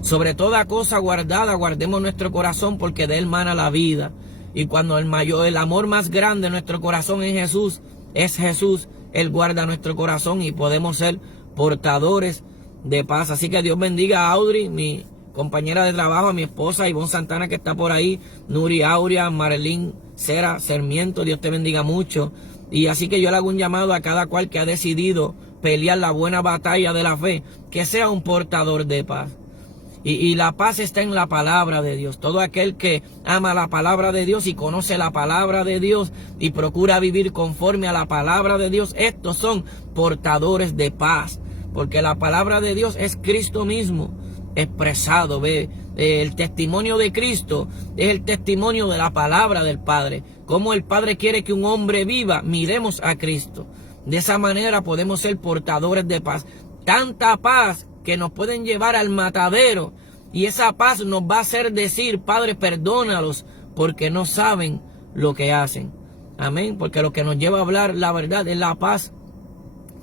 Sobre toda cosa guardada, guardemos nuestro corazón porque de él mana la vida. Y cuando el amor más grande de nuestro corazón es Jesús, Él guarda nuestro corazón y podemos ser portadores de paz. Así que Dios bendiga a Audrey, mi compañera de trabajo, a mi esposa Ivonne Santana que está por ahí, Nuri Aurea, Marilyn Cera, Sarmiento, Dios te bendiga mucho. Y así que yo le hago un llamado a cada cual que ha decidido pelear la buena batalla de la fe, que sea un portador de paz. Y la paz está en la palabra de Dios. Todo aquel que ama la palabra de Dios y conoce la palabra de Dios y procura vivir conforme a la palabra de Dios, estos son portadores de paz. Porque la palabra de Dios es Cristo mismo expresado. ¿Ve? El testimonio de Cristo es el testimonio de la palabra del Padre. Como el Padre quiere que un hombre viva, miremos a Cristo. De esa manera podemos ser portadores de paz. Tanta paz que nos pueden llevar al matadero Y esa paz nos va a hacer decir, Padre, perdónalos porque no saben lo que hacen. Amén. Porque lo que nos lleva a hablar la verdad es la paz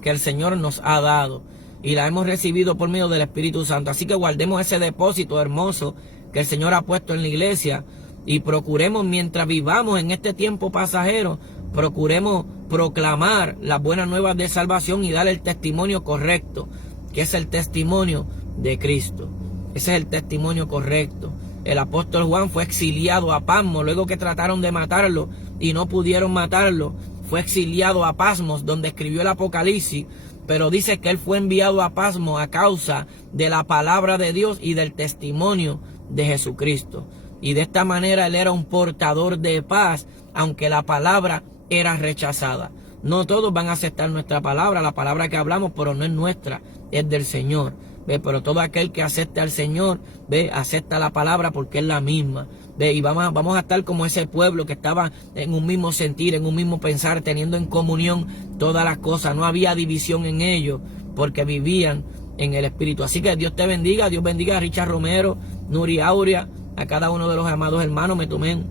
que el Señor nos ha dado. Y la hemos recibido por medio del Espíritu Santo. Así que guardemos ese depósito hermoso que el Señor ha puesto en la iglesia. Y procuremos, mientras vivamos en este tiempo pasajero, procuremos proclamar las buenas nuevas de salvación y dar el testimonio correcto, que es el testimonio de Cristo. Ese es el testimonio correcto. El apóstol Juan fue exiliado a Patmos, luego que trataron de matarlo y no pudieron matarlo. Fue exiliado a Patmos, donde escribió el Apocalipsis, pero dice que él fue enviado a Patmos a causa de la palabra de Dios y del testimonio de Jesucristo. Y de esta manera él era un portador de paz, aunque la palabra era rechazada. No todos van a aceptar nuestra palabra, la palabra que hablamos, pero no es nuestra, es del Señor. ¿Ve? Pero todo aquel que acepte al Señor, ¿ve? Acepta la palabra porque es la misma. ¿Ve? Y vamos a estar como ese pueblo que estaba en un mismo sentir, en un mismo pensar, teniendo en comunión todas las cosas. No había división en ellos porque vivían en el Espíritu. Así que Dios te bendiga, Dios bendiga a Richard Romero, Nuri Aurea, a cada uno de los amados hermanos. Me tomé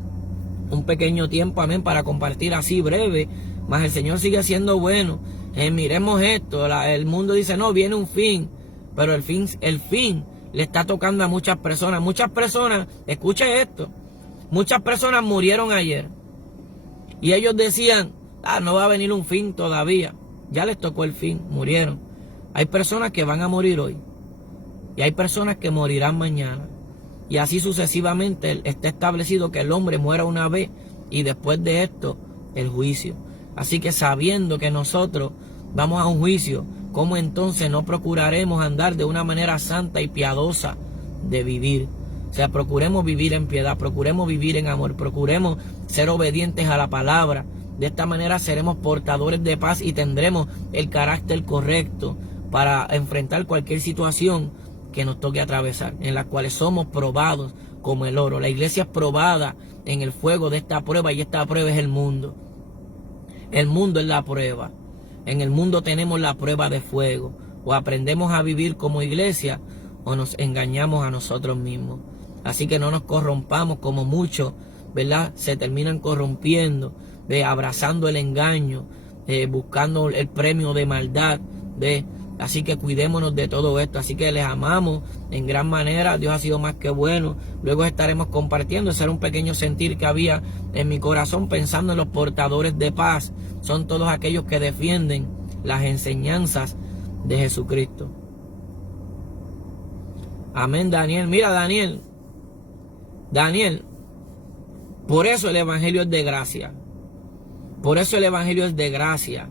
un pequeño tiempo, amén, para compartir así breve, mas el Señor sigue siendo bueno. Miremos esto, el mundo dice, no, viene un fin, pero el fin le está tocando a muchas personas. Muchas personas, escuche esto, muchas personas murieron ayer y ellos decían, no va a venir un fin todavía. Ya les tocó el fin, murieron. Hay personas que van a morir hoy y hay personas que morirán mañana. Y así sucesivamente está establecido que el hombre muera una vez y después de esto el juicio. Así que sabiendo que nosotros vamos a un juicio, ¿cómo entonces no procuraremos andar de una manera santa y piadosa de vivir? O sea, procuremos vivir en piedad, procuremos vivir en amor, procuremos ser obedientes a la palabra. De esta manera seremos portadores de paz y tendremos el carácter correcto para enfrentar cualquier situación que nos toque atravesar, en las cuales somos probados como el oro. La iglesia es probada en el fuego de esta prueba, y esta prueba es el mundo. El mundo es la prueba. En el mundo tenemos la prueba de fuego. O aprendemos a vivir como iglesia o nos engañamos a nosotros mismos. Así que no nos corrompamos como muchos, ¿verdad? Se terminan corrompiendo, abrazando el engaño, buscando el premio de maldad, Así que cuidémonos de todo esto. Así que les amamos en gran manera. Dios ha sido más que bueno. Luego estaremos compartiendo. Ese era un pequeño sentir que había en mi corazón pensando en los portadores de paz. Son todos aquellos que defienden las enseñanzas de Jesucristo. Amén, Daniel. Mira, Daniel. Por eso el evangelio es de gracia. Por eso el evangelio es de gracia.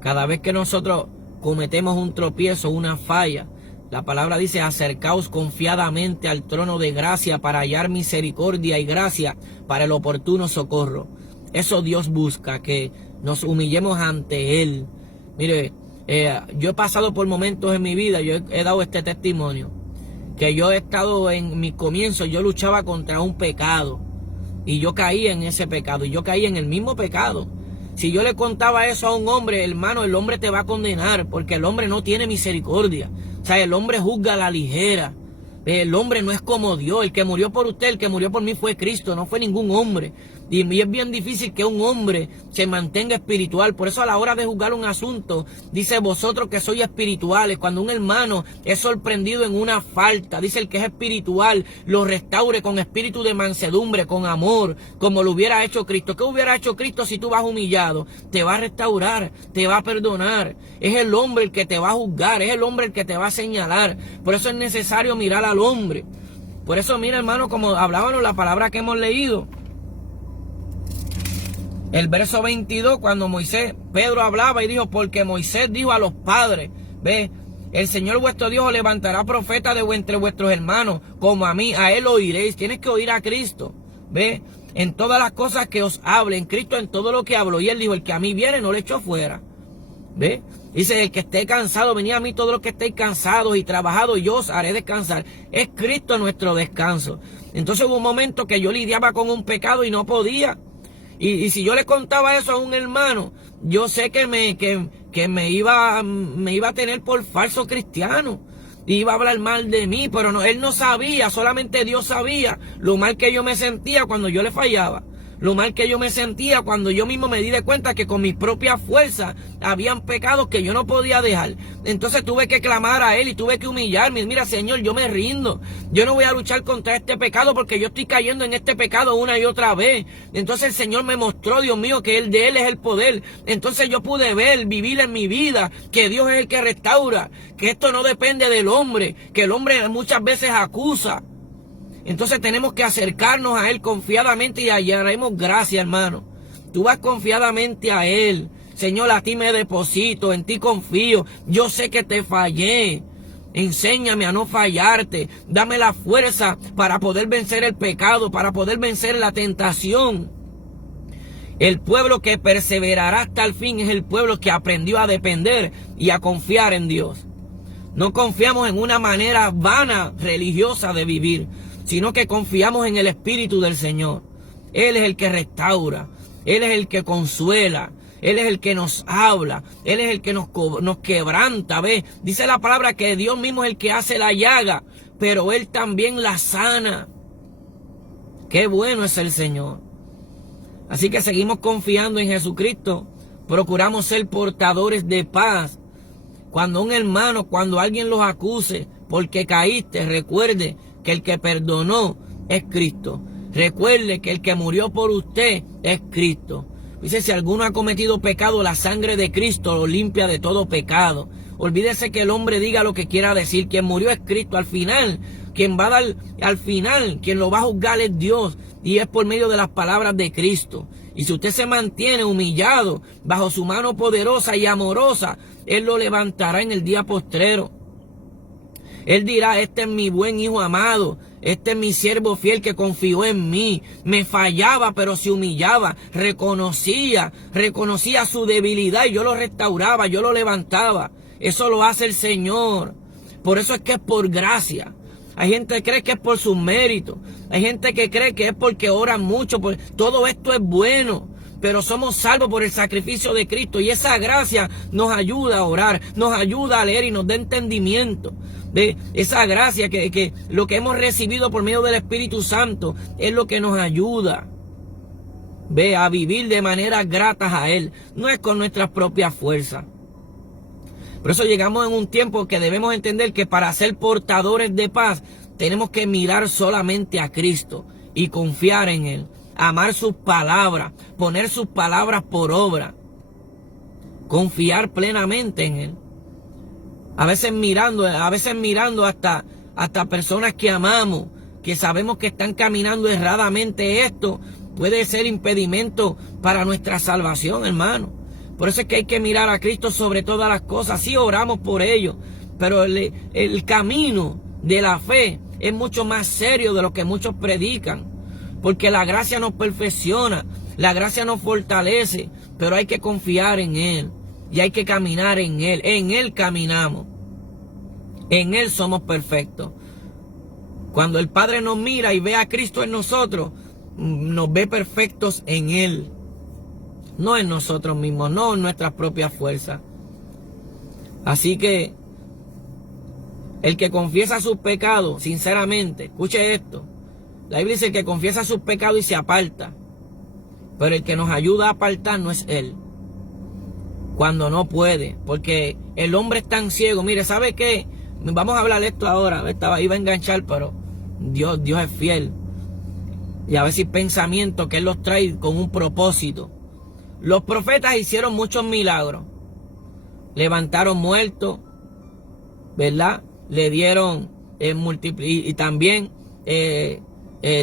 Cada vez que nosotros cometemos un tropiezo, una falla, la palabra dice, acercaos confiadamente al trono de gracia para hallar misericordia y gracia para el oportuno socorro. Eso Dios busca, que nos humillemos ante Él. Mire, yo he pasado por momentos en mi vida, yo he dado este testimonio, que yo he estado en mi comienzo, yo luchaba contra un pecado y yo caí en ese pecado y yo caí en el mismo pecado. Si yo le contaba eso a un hombre, hermano, el hombre te va a condenar porque el hombre no tiene misericordia. O sea, el hombre juzga a la ligera. El hombre no es como Dios. El que murió por usted, el que murió por mí fue Cristo, no fue ningún hombre. Y es bien difícil que un hombre se mantenga espiritual. Por eso a la hora de juzgar un asunto, dice, vosotros que sois espirituales. Cuando un hermano es sorprendido en una falta, dice, el que es espiritual lo restaure con espíritu de mansedumbre, con amor, como lo hubiera hecho Cristo. ¿Qué hubiera hecho Cristo si tú vas humillado? Te va a restaurar, te va a perdonar. Es el hombre el que te va a juzgar, es el hombre el que te va a señalar. Por eso es necesario mirar al hombre. Por eso, mira, hermano, como hablábamos la palabra que hemos leído, el verso 22, cuando Pedro hablaba y dijo, porque Moisés dijo a los padres, el Señor vuestro Dios os levantará profeta de entre vuestros hermanos, como a mí, a él oiréis. Tienes que oír a Cristo, en todas las cosas que os hable, en Cristo en todo lo que hablo. Y él dijo, el que a mí viene no le echo fuera. Dice, el que esté cansado, venid a mí todos los que estéis cansados y trabajados, y yo os haré descansar. Es Cristo nuestro descanso. Entonces hubo un momento que yo lidiaba con un pecado y no podía. Y si yo le contaba eso a un hermano, yo sé que me iba a tener por falso cristiano. Y iba a hablar mal de mí, pero no, él no sabía, solamente Dios sabía lo mal que yo me sentía cuando yo le fallaba. Lo mal que yo me sentía cuando yo mismo me di de cuenta que con mis propias fuerzas habían pecados que yo no podía dejar. Entonces tuve que clamar a Él y tuve que humillarme. Mira, Señor, yo me rindo. Yo no voy a luchar contra este pecado porque yo estoy cayendo en este pecado una y otra vez. Entonces el Señor me mostró, Dios mío, que de Él es el poder. Entonces yo pude ver, vivir en mi vida, que Dios es el que restaura, que esto no depende del hombre, que el hombre muchas veces acusa. Entonces tenemos que acercarnos a Él confiadamente y hallaremos gracia, hermano. Tú vas confiadamente a Él. Señor, a ti me deposito, en ti confío. Yo sé que te fallé. Enséñame a no fallarte. Dame la fuerza para poder vencer el pecado, para poder vencer la tentación. El pueblo que perseverará hasta el fin es el pueblo que aprendió a depender y a confiar en Dios. No confiamos en una manera vana, religiosa de vivir, sino que confiamos en el Espíritu del Señor. Él es el que restaura, Él es el que consuela, Él es el que nos habla, Él es el que nos quebranta, ¿ves? Dice la palabra que Dios mismo es el que hace la llaga, pero Él también la sana. Qué bueno es el Señor. Así que seguimos confiando en Jesucristo, procuramos ser portadores de paz. Cuando un hermano, cuando alguien los acuse porque caíste, recuerde que el que perdonó es Cristo. Recuerde que el que murió por usted es Cristo. Dice, si alguno ha cometido pecado, la sangre de Cristo lo limpia de todo pecado. Olvídese que el hombre diga lo que quiera decir. Quien murió es Cristo. Al final, quien va a dar, al final, quien lo va a juzgar es Dios. Y es por medio de las palabras de Cristo. Y si usted se mantiene humillado bajo su mano poderosa y amorosa, Él lo levantará en el día postrero. Él dirá, este es mi buen hijo amado, este es mi siervo fiel que confió en mí. Me fallaba, pero se humillaba, reconocía su debilidad y yo lo restauraba, yo lo levantaba. Eso lo hace el Señor. Por eso es que es por gracia. Hay gente que cree que es por sus méritos. Hay gente que cree que es porque oran mucho. Todo esto es bueno. Pero somos salvos por el sacrificio de Cristo. Y esa gracia nos ayuda a orar. Nos ayuda a leer y nos da entendimiento. ¿Ve? Esa gracia que lo que hemos recibido por medio del Espíritu Santo es lo que nos ayuda. Ve, a vivir de manera gratas a Él. No es con nuestras propias fuerzas. Por eso llegamos en un tiempo que debemos entender que para ser portadores de paz tenemos que mirar solamente a Cristo y confiar en Él, amar sus palabras, poner sus palabras por obra, confiar plenamente en Él. A veces mirando hasta personas que amamos, que sabemos que están caminando erradamente, esto puede ser impedimento para nuestra salvación, hermano. Por eso es que hay que mirar a Cristo sobre todas las cosas. Sí oramos por ello, pero el camino de la fe es mucho más serio de lo que muchos predican. Porque la gracia nos perfecciona, la gracia nos fortalece, pero hay que confiar en Él y hay que caminar en Él. En Él caminamos, en Él somos perfectos. Cuando el Padre nos mira y ve a Cristo en nosotros, nos ve perfectos en Él. No en nosotros mismos, no en nuestras propias fuerzas. Así que el que confiesa sus pecados, sinceramente, escuche esto. La Biblia dice que confiesa sus pecados y se aparta. Pero el que nos ayuda a apartar no es Él. Cuando no puede. Porque el hombre es tan ciego. Mire, ¿sabe qué? Vamos a hablar de esto ahora. Iba a enganchar, pero Dios es fiel. Y a veces pensamientos que Él los trae con un propósito. Los profetas hicieron muchos milagros. Levantaron muertos, ¿verdad? Le dieron y también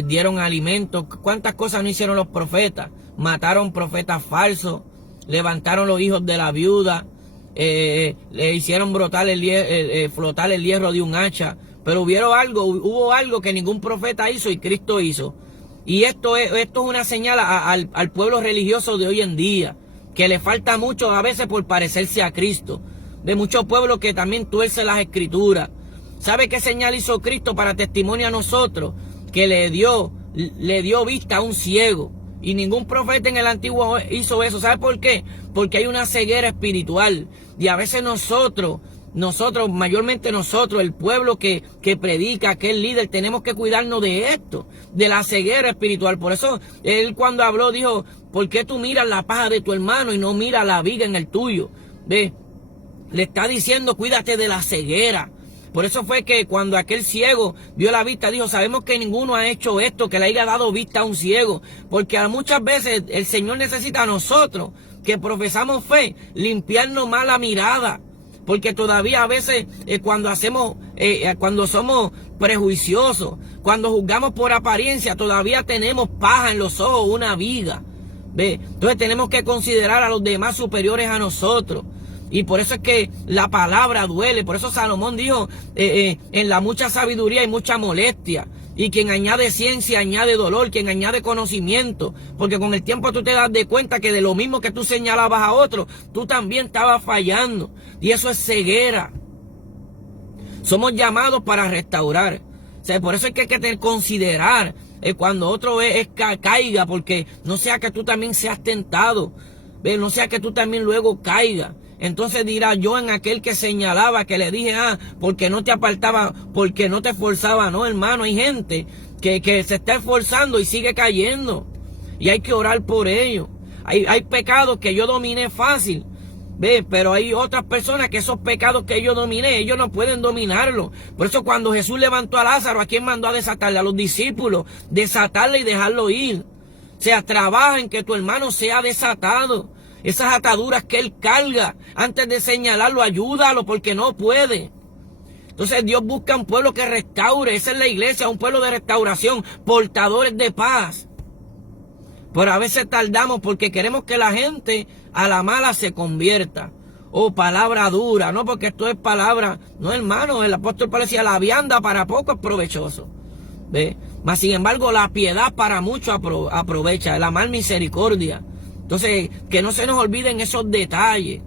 dieron alimentos. ¿Cuántas cosas no hicieron los profetas? Mataron profetas falsos, levantaron los hijos de la viuda, le hicieron flotar el hierro de un hacha. Pero hubo algo que ningún profeta hizo y Cristo hizo. Y esto es una señal al pueblo religioso de hoy en día, que le falta mucho a veces por parecerse a Cristo. De muchos pueblos que también tuercen las escrituras. ¿Sabe qué señal hizo Cristo para testimonio a nosotros? Que le dio vista a un ciego. Y ningún profeta en el antiguo hizo eso. ¿Sabe por qué? Porque hay una ceguera espiritual. Y a veces nosotros nosotros, mayormente nosotros, el pueblo que predica, que es líder, tenemos que cuidarnos de esto, de la ceguera espiritual. Por eso él cuando habló dijo, ¿por qué tú miras la paja de tu hermano y no miras la viga en el tuyo? ¿Ve? Le está diciendo, cuídate de la ceguera. Por eso fue que cuando aquel ciego vio la vista, dijo, sabemos que ninguno ha hecho esto, que le haya dado vista a un ciego. Porque muchas veces el Señor necesita a nosotros, que profesamos fe, limpiarnos más la mirada. Porque todavía a veces cuando somos prejuiciosos, cuando juzgamos por apariencia, todavía tenemos paja en los ojos, una viga. ¿Ve? Entonces tenemos que considerar a los demás superiores a nosotros. Y por eso es que la palabra duele. Por eso Salomón dijo, en la mucha sabiduría hay mucha molestia. Y quien añade ciencia añade dolor, quien añade conocimiento. Porque con el tiempo tú te das de cuenta que de lo mismo que tú señalabas a otro, tú también estabas fallando. Y eso es ceguera. Somos llamados para restaurar. O sea, por eso es que hay que considerar cuando otro caiga, porque no sea que tú también seas tentado. ¿Ve? No sea que tú también luego caigas. Entonces dirá yo en aquel que señalaba, que le dije, porque no te apartaba, porque no te esforzaba. No, hermano, hay gente que se está esforzando y sigue cayendo. Y hay que orar por ello. Hay pecados que yo dominé fácil, ¿ve? Pero hay otras personas que esos pecados que yo dominé, ellos no pueden dominarlos. Por eso cuando Jesús levantó a Lázaro, ¿a quién mandó a desatarle? A los discípulos, desatarle y dejarlo ir. O sea, trabaja en que tu hermano sea desatado. Esas ataduras que él carga, antes de señalarlo, ayúdalo porque no puede. Entonces Dios busca un pueblo que restaure. Esa es la iglesia, un pueblo de restauración, portadores de paz. Pero a veces tardamos porque queremos que la gente a la mala se convierta. Palabra dura, no, porque esto es palabra. No, hermano, el apóstol Pablo decía, la vianda para poco es provechoso. ¿Ve? Mas sin embargo, la piedad para mucho aprovecha, el amar misericordia. Entonces, que no se nos olviden esos detalles.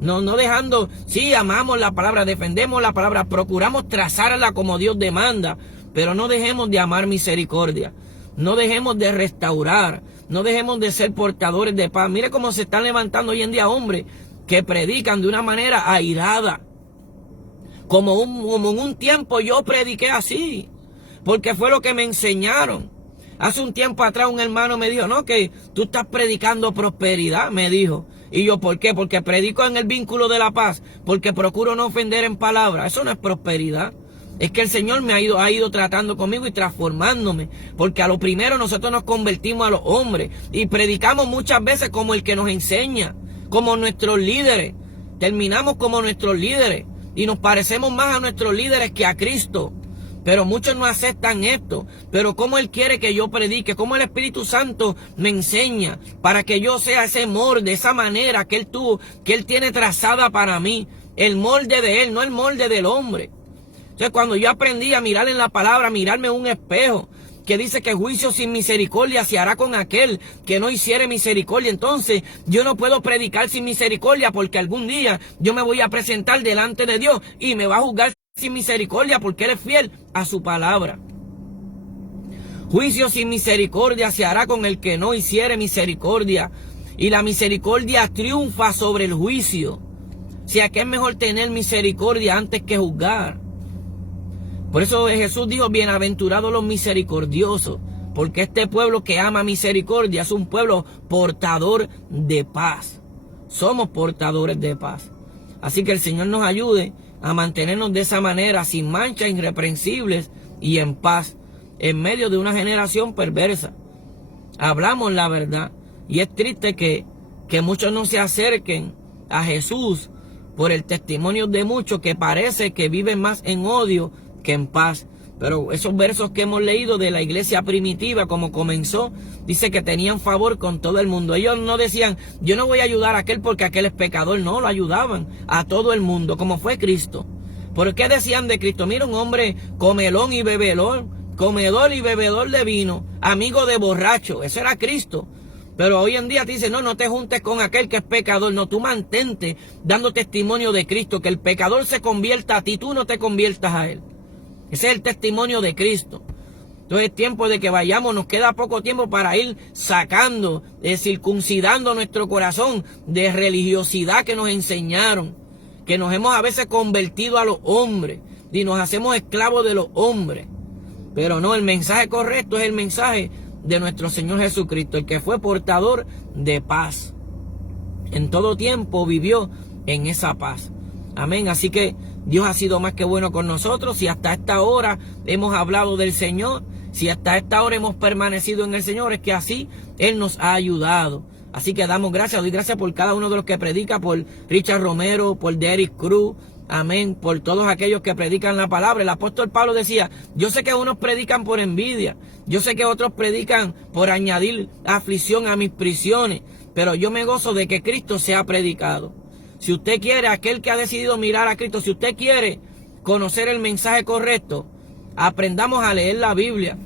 No dejando, sí, amamos la palabra, defendemos la palabra, procuramos trazarla como Dios demanda, pero no dejemos de amar misericordia. No dejemos de restaurar. No dejemos de ser portadores de paz. Mire cómo se están levantando hoy en día hombres que predican de una manera airada. Como en un tiempo yo prediqué así, porque fue lo que me enseñaron. Hace un tiempo atrás un hermano me dijo, no, que tú estás predicando prosperidad, me dijo. Y yo, ¿por qué? Porque predico en el vínculo de la paz, porque procuro no ofender en palabras. Eso no es prosperidad. Es que el Señor me ha ido tratando conmigo y transformándome. Porque a lo primero nosotros nos convertimos a los hombres y predicamos muchas veces como el que nos enseña, como nuestros líderes. Terminamos como nuestros líderes y nos parecemos más a nuestros líderes que a Cristo. Pero muchos no aceptan esto. Pero cómo Él quiere que yo predique, cómo el Espíritu Santo me enseña para que yo sea ese molde, esa manera que Él tuvo, que Él tiene trazada para mí. El molde de Él, no el molde del hombre. Entonces cuando yo aprendí a mirar en la palabra, mirarme en un espejo, que dice que juicio sin misericordia se hará con aquel que no hiciere misericordia. Entonces yo no puedo predicar sin misericordia porque algún día yo me voy a presentar delante de Dios y me va a juzgar sin misericordia porque Él es fiel a su palabra. Juicio sin misericordia se hará con el que no hiciere misericordia. Y la misericordia triunfa sobre el juicio. O sea que es mejor tener misericordia antes que juzgar. Por eso Jesús dijo, bienaventurados los misericordiosos, porque este pueblo que ama misericordia es un pueblo portador de paz. Somos portadores de paz. Así que el Señor nos ayude a mantenernos de esa manera, sin mancha, irreprensibles y en paz, en medio de una generación perversa. Hablamos la verdad y es triste que muchos no se acerquen a Jesús por el testimonio de muchos que parece que viven más en odio que en paz. Pero esos versos que hemos leído de la iglesia primitiva, como comenzó, dice que tenían favor con todo el mundo. Ellos no decían, yo no voy a ayudar a aquel porque aquel es pecador. No, lo ayudaban a todo el mundo, como fue Cristo. ¿Por qué decían de Cristo? Mira, un hombre comelón y bebelón, comedor y bebedor de vino, amigo de borracho. Ese era Cristo. Pero hoy en día te dicen, no te juntes con aquel que es pecador. No, tú mantente dando testimonio de Cristo, que el pecador se convierta a ti, tú no te conviertas a él. Ese es el testimonio de Cristo. Entonces es tiempo de que vayamos, nos queda poco tiempo para ir sacando, circuncidando nuestro corazón de religiosidad que nos enseñaron. que nos hemos a veces convertido a los hombres y nos hacemos esclavos de los hombres. Pero no, el mensaje correcto es el mensaje de nuestro Señor Jesucristo, el que fue portador de paz. En todo tiempo vivió en esa paz. Amén. Así que Dios ha sido más que bueno con nosotros. Si hasta esta hora hemos hablado del Señor, si hasta esta hora hemos permanecido en el Señor, es que así Él nos ha ayudado. Así que damos gracias, doy gracias por cada uno de los que predica, por Richard Romero, por Derek Cruz, amén, por todos aquellos que predican la palabra. El apóstol Pablo decía, yo sé que unos predican por envidia, yo sé que otros predican por añadir aflicción a mis prisiones, pero yo me gozo de que Cristo sea predicado. Si usted quiere, aquel que ha decidido mirar a Cristo, si usted quiere conocer el mensaje correcto, aprendamos a leer la Biblia,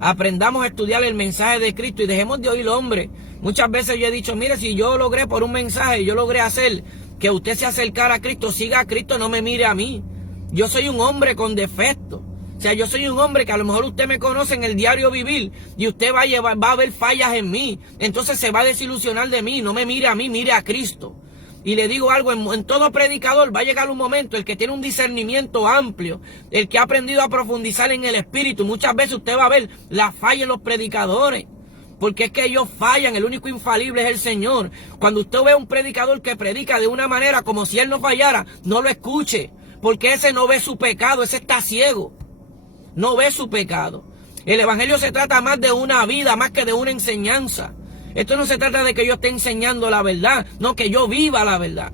aprendamos a estudiar el mensaje de Cristo y dejemos de oír hombre. Muchas veces yo he dicho, mire, si yo logré por un mensaje, yo logré hacer que usted se acercara a Cristo, siga a Cristo, no me mire a mí. Yo soy un hombre con defecto. O sea, yo soy un hombre que a lo mejor usted me conoce en el diario vivir y usted va a ver fallas en mí. Entonces se va a desilusionar de mí. No me mire a mí, mire a Cristo. Y le digo algo, en todo predicador va a llegar un momento, el que tiene un discernimiento amplio, el que ha aprendido a profundizar en el Espíritu, muchas veces usted va a ver la falla en los predicadores. Porque es que ellos fallan, el único infalible es el Señor. Cuando usted ve a un predicador que predica de una manera como si él no fallara, no lo escuche. Porque ese no ve su pecado, ese está ciego. No ve su pecado. El evangelio se trata más de una vida, más que de una enseñanza. Esto no se trata de que yo esté enseñando la verdad, no, que yo viva la verdad.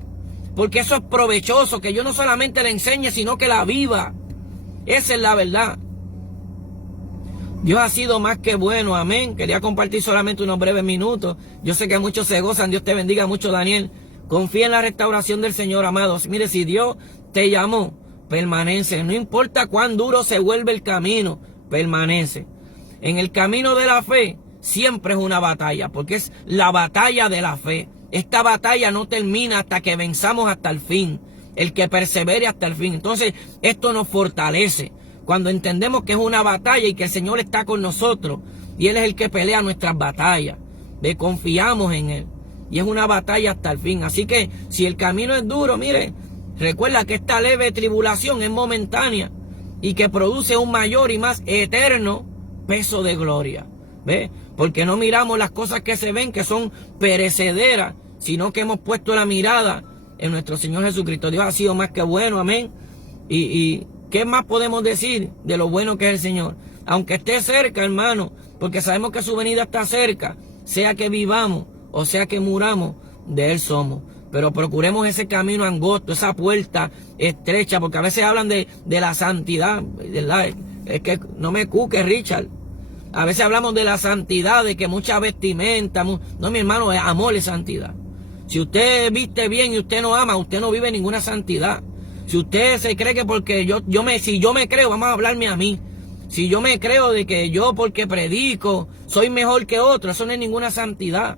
Porque eso es provechoso, que yo no solamente la enseñe, sino que la viva. Esa es la verdad. Dios ha sido más que bueno, amén. Quería compartir solamente unos breves minutos. Yo sé que muchos se gozan, Dios te bendiga mucho, Daniel. Confía en la restauración del Señor, amados. Mire, si Dios te llamó, permanece. No importa cuán duro se vuelve el camino, permanece. En el camino de la fe siempre es una batalla, porque es la batalla de la fe. Esta batalla no termina hasta que venzamos hasta el fin. El que persevere hasta el fin. Entonces, esto nos fortalece. Cuando entendemos que es una batalla y que el Señor está con nosotros y Él es el que pelea nuestras batallas, confiamos en Él y es una batalla hasta el fin. Así que si el camino es duro, mire, recuerda que esta leve tribulación es momentánea y que produce un mayor y más eterno peso de gloria. ¿Ve? Porque no miramos las cosas que se ven, que son perecederas, sino que hemos puesto la mirada en nuestro Señor Jesucristo. Dios ha sido más que bueno, amén. Y ¿qué más podemos decir de lo bueno que es el Señor? Aunque esté cerca, hermano, porque sabemos que su venida está cerca, sea que vivamos o sea que muramos, de Él somos. Pero procuremos ese camino angosto, esa puerta estrecha, porque a veces hablan de la santidad, ¿verdad? Es que no me cuques, Richard. A veces hablamos de la santidad, de que mucha vestimenta. No, mi hermano, es amor y santidad. Si usted viste bien y usted no ama, usted no vive ninguna santidad. Si usted se cree que porque si yo me creo, vamos a hablarme a mí. Si yo me creo de que yo porque predico soy mejor que otro, eso no es ninguna santidad.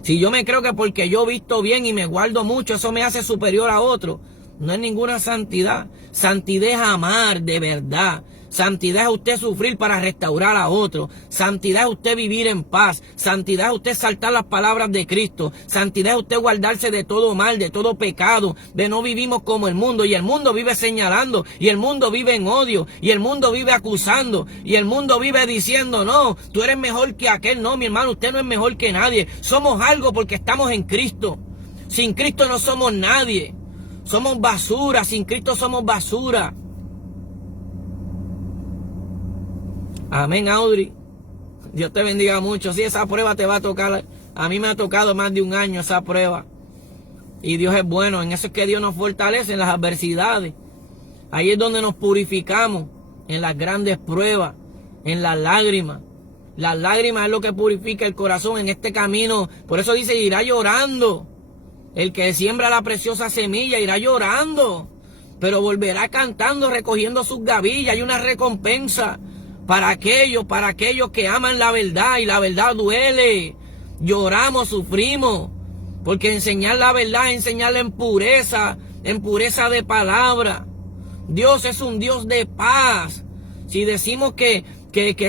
Si yo me creo que porque yo visto bien y me guardo mucho, eso me hace superior a otro, no es ninguna santidad. Santidad es amar de verdad. Santidad es usted sufrir para restaurar a otro. Santidad es usted vivir en paz. Santidad es usted saltar las palabras de Cristo. Santidad es usted guardarse de todo mal, de todo pecado. De no vivimos como el mundo. Y el mundo vive señalando. Y el mundo vive en odio. Y el mundo vive acusando. Y el mundo vive diciendo, no, tú eres mejor que aquel. No, mi hermano, usted no es mejor que nadie. Somos algo porque estamos en Cristo. Sin Cristo no somos nadie. Somos basura. Sin Cristo somos basura. Amén, Audrey. Dios te bendiga mucho. Sí, esa prueba te va a tocar. A mí me ha tocado más de un año esa prueba. Y Dios es bueno. En eso es que Dios nos fortalece, en las adversidades. Ahí es donde nos purificamos. En las grandes pruebas. En las lágrimas. Las lágrimas es lo que purifica el corazón en este camino. Por eso dice, irá llorando. El que siembra la preciosa semilla irá llorando. Pero volverá cantando, recogiendo sus gavillas. Hay una recompensa. Para aquellos que aman la verdad, y la verdad duele. Lloramos, sufrimos, porque enseñar la verdad es enseñarla en pureza de palabra. Dios es un Dios de paz. Si decimos que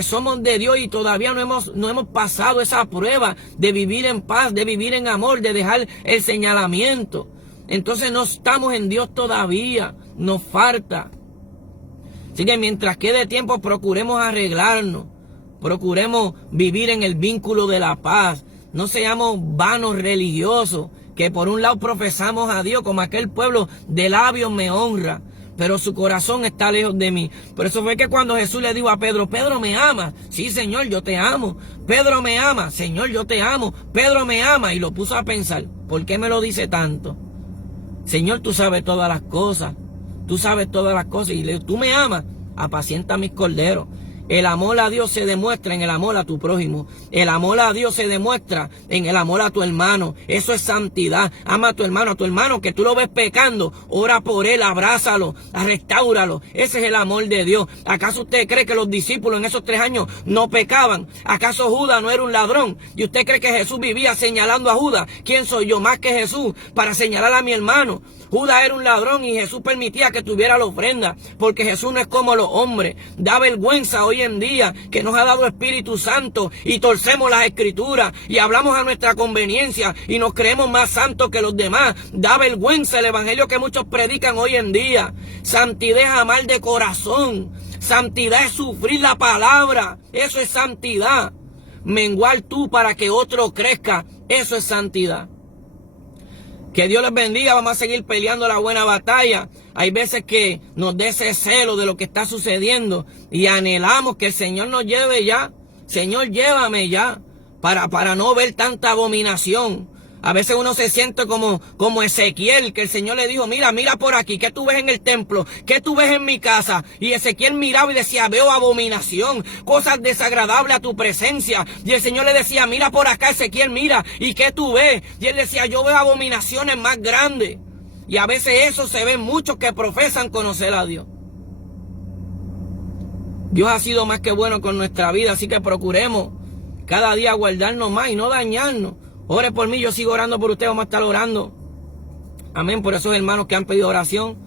somos de Dios y todavía no hemos pasado esa prueba de vivir en paz, de vivir en amor, de dejar el señalamiento. entonces no estamos en Dios todavía, nos falta. Así que mientras quede tiempo procuremos arreglarnos, procuremos vivir en el vínculo de la paz, no seamos vanos religiosos, que por un lado profesamos a Dios como aquel pueblo de labios me honra, pero su corazón está lejos de mí. Por eso fue que cuando Jesús le dijo a Pedro, Pedro, ¿me amas? Sí, Señor, yo te amo. Pedro, ¿me ama? Señor, yo te amo. Pedro, ¿me ama? Y lo puso a pensar, ¿por qué me lo dice tanto? Señor, tú sabes todas las cosas. Tú sabes todas las cosas. Y le dijo, tú me amas, apacienta mis corderos. El amor a Dios se demuestra en el amor a tu prójimo. El amor a Dios se demuestra en el amor a tu hermano. Eso es santidad. Ama a tu hermano que tú lo ves pecando. Ora por él, abrázalo, restáuralo. Ese es el amor de Dios. ¿Acaso usted cree que los discípulos en esos 3 años no pecaban? ¿Acaso Judas no era un ladrón? ¿Y usted cree que Jesús vivía señalando a Judas? ¿Quién soy yo más que Jesús para señalar a mi hermano? Judas era un ladrón y Jesús permitía que tuviera la ofrenda, porque Jesús no es como los hombres. Da vergüenza hoy en día que nos ha dado Espíritu Santo y torcemos las Escrituras y hablamos a nuestra conveniencia y nos creemos más santos que los demás. Da vergüenza el evangelio que muchos predican hoy en día. Santidad es amar de corazón. Santidad es sufrir la palabra. Eso es santidad. Menguar tú para que otro crezca. Eso es santidad. Que Dios les bendiga, vamos a seguir peleando la buena batalla. Hay veces que nos dé ese celo de lo que está sucediendo y anhelamos que el Señor nos lleve ya. Señor, llévame ya para no ver tanta abominación. A veces uno se siente como Ezequiel, que el Señor le dijo, mira por aquí, ¿qué tú ves en el templo? ¿Qué tú ves en mi casa? Y Ezequiel miraba y decía, veo abominación, cosas desagradables a tu presencia. Y el Señor le decía, mira por acá, Ezequiel, mira, ¿y qué tú ves? Y él decía, yo veo abominaciones más grandes. Y a veces eso se ve en muchos que profesan conocer a Dios. Dios ha sido más que bueno con nuestra vida, así que procuremos cada día guardarnos más y no dañarnos. Ore por mí, yo sigo orando por usted, vamos a estar orando. Amén, por esos hermanos que han pedido oración.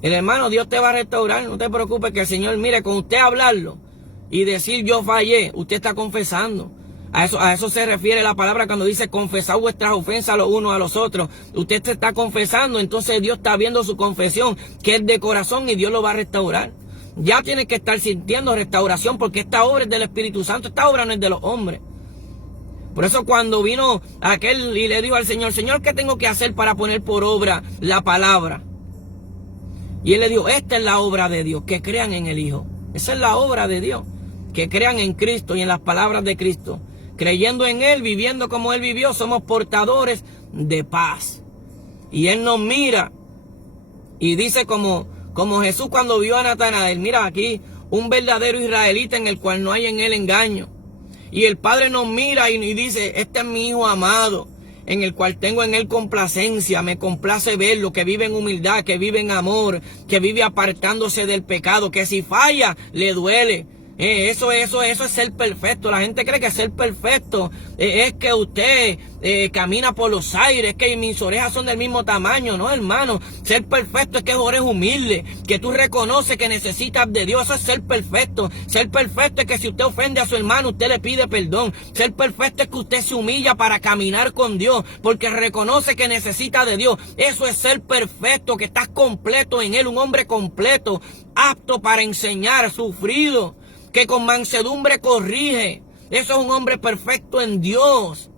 El hermano, Dios te va a restaurar, no te preocupes que el Señor, mire, con usted hablarlo y decir yo fallé, usted está confesando. A eso se refiere la palabra cuando dice confesad vuestras ofensas los unos a los otros. Usted se está confesando, entonces Dios está viendo su confesión, que es de corazón y Dios lo va a restaurar. Ya tiene que estar sintiendo restauración porque esta obra es del Espíritu Santo, esta obra no es de los hombres. Por eso cuando vino aquel y le dijo al Señor, Señor, ¿qué tengo que hacer para poner por obra la palabra? Y él le dijo, esta es la obra de Dios, que crean en el Hijo. Esa es la obra de Dios, que crean en Cristo y en las palabras de Cristo. Creyendo en Él, viviendo como Él vivió, somos portadores de paz. Y Él nos mira y dice como Jesús cuando vio a Natanael, mira aquí un verdadero israelita en el cual no hay en él engaño. Y el Padre nos mira y dice, este es mi Hijo amado, en el cual tengo en él complacencia, me complace verlo, que vive en humildad, que vive en amor, que vive apartándose del pecado, que si falla, le duele. Eso es ser perfecto. La gente cree que ser perfecto es que usted camina por los aires, que mis orejas son del mismo tamaño. No, hermano, ser perfecto es que eres humilde, que tú reconoces que necesitas de Dios. Eso es ser perfecto. Ser perfecto es que si usted ofende a su hermano, usted le pide perdón. Ser perfecto es que usted se humilla para caminar con Dios, porque reconoce que necesita de Dios. Eso es ser perfecto, que estás completo en Él, un hombre completo, apto para enseñar, sufrido, que con mansedumbre corrige. Eso es un hombre perfecto en Dios.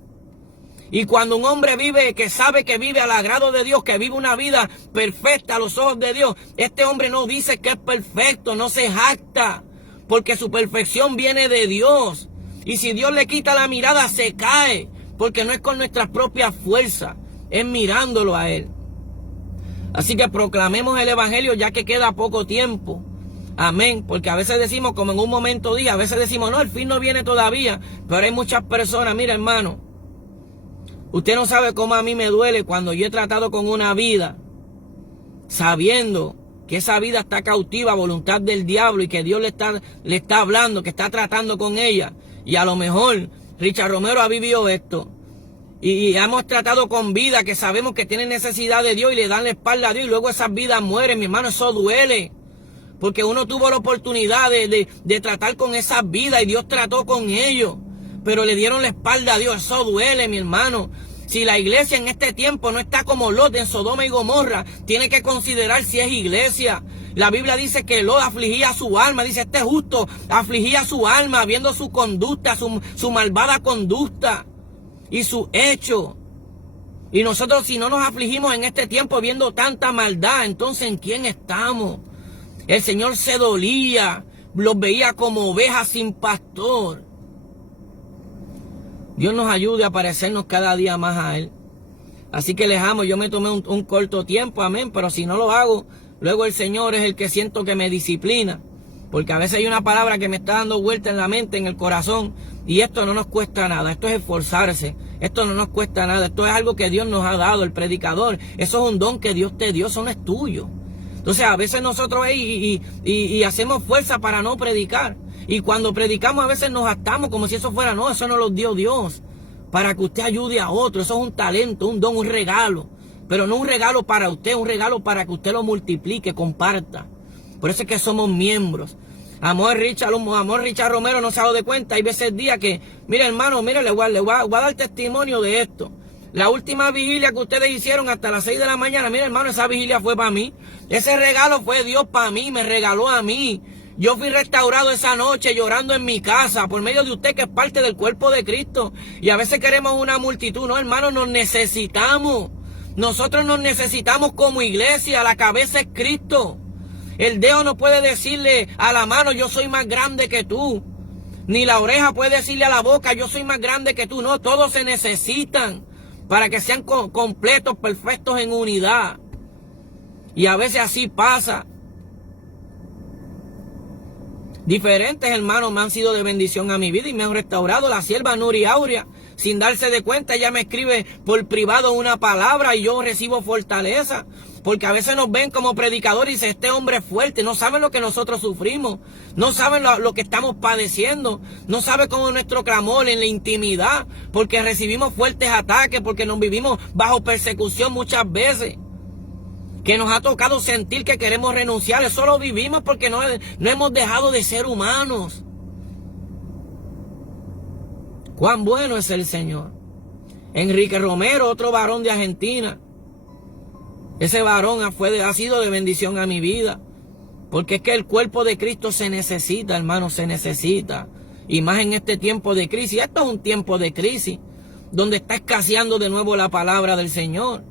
Y cuando un hombre vive, que sabe que vive al agrado de Dios, que vive una vida perfecta a los ojos de Dios, este hombre no dice que es perfecto, no se jacta, porque su perfección viene de Dios. Y si Dios le quita la mirada, se cae, porque no es con nuestras propias fuerzas, es mirándolo a Él. Así que proclamemos el evangelio ya que queda poco tiempo. Amén, porque a veces decimos, como en un momento dije, a veces decimos, no, el fin no viene todavía, pero hay muchas personas, mira hermano, usted no sabe cómo a mí me duele cuando yo he tratado con una vida, sabiendo que esa vida está cautiva a voluntad del diablo y que Dios le está hablando, que está tratando con ella, y a lo mejor Richard Romero ha vivido esto, y hemos tratado con vida que sabemos que tienen necesidad de Dios y le dan la espalda a Dios y luego esas vidas mueren, mi hermano, eso duele. Porque uno tuvo la oportunidad de tratar con esas vidas y Dios trató con ellos. Pero le dieron la espalda a Dios. Eso duele, mi hermano. Si la iglesia en este tiempo no está como Lot en Sodoma y Gomorra, tiene que considerar si es iglesia. La Biblia dice que Lot afligía su alma, dice este justo afligía su alma viendo su conducta, su malvada conducta y su hecho. Y nosotros si no nos afligimos en este tiempo viendo tanta maldad, entonces ¿en quién estamos? El Señor se dolía, los veía como ovejas sin pastor. Dios nos ayude a parecernos cada día más a Él. Así que les amo, yo me tomé un corto tiempo, amén, pero si no lo hago, luego el Señor es el que siento que me disciplina. Porque a veces hay una palabra que me está dando vuelta en la mente, en el corazón, y esto no nos cuesta nada, esto es esforzarse, esto no nos cuesta nada, esto es algo que Dios nos ha dado, el predicador, eso es un don que Dios te dio, eso no es tuyo. Entonces a veces nosotros y hacemos fuerza para no predicar, y cuando predicamos a veces nos gastamos como si eso fuera, no, eso no lo dio Dios, para que usted ayude a otro, eso es un talento, un don, un regalo, pero no un regalo para usted, un regalo para que usted lo multiplique, comparta. Por eso es que somos miembros. Amor Richard Romero no se ha dado de cuenta. Hay veces días que, mire hermano, mire, le voy a dar testimonio de esto. La última vigilia que ustedes hicieron hasta las 6 de la mañana, mire hermano, esa vigilia fue para mí. Ese regalo fue Dios para mí, me regaló a mí. Yo fui restaurado esa noche llorando en mi casa por medio de usted que es parte del cuerpo de Cristo. Y a veces queremos una multitud, no hermano, nos necesitamos. Nosotros nos necesitamos como iglesia, la cabeza es Cristo. El dedo no puede decirle a la mano, yo soy más grande que tú. Ni la oreja puede decirle a la boca, yo soy más grande que tú. No, todos se necesitan para que sean completos, perfectos en unidad. Y a veces así pasa. Diferentes hermanos me han sido de bendición a mi vida y me han restaurado. La sierva Nuri Aurea, sin darse de cuenta, ella me escribe por privado una palabra y yo recibo fortaleza. Porque a veces nos ven como predicadores y dicen, este hombre es fuerte, no saben lo que nosotros sufrimos, no saben lo que estamos padeciendo, no saben cómo es nuestro clamor en la intimidad, porque recibimos fuertes ataques, porque nos vivimos bajo persecución muchas veces, que nos ha tocado sentir que queremos renunciar, eso lo vivimos porque no hemos dejado de ser humanos. Cuán bueno es el Señor. Enrique Romero, otro varón de Argentina. Ese varón ha sido de bendición a mi vida. Porque es que el cuerpo de Cristo se necesita, hermano, se necesita. Y más en este tiempo de crisis. Esto es un tiempo de crisis, donde está escaseando de nuevo la palabra del Señor.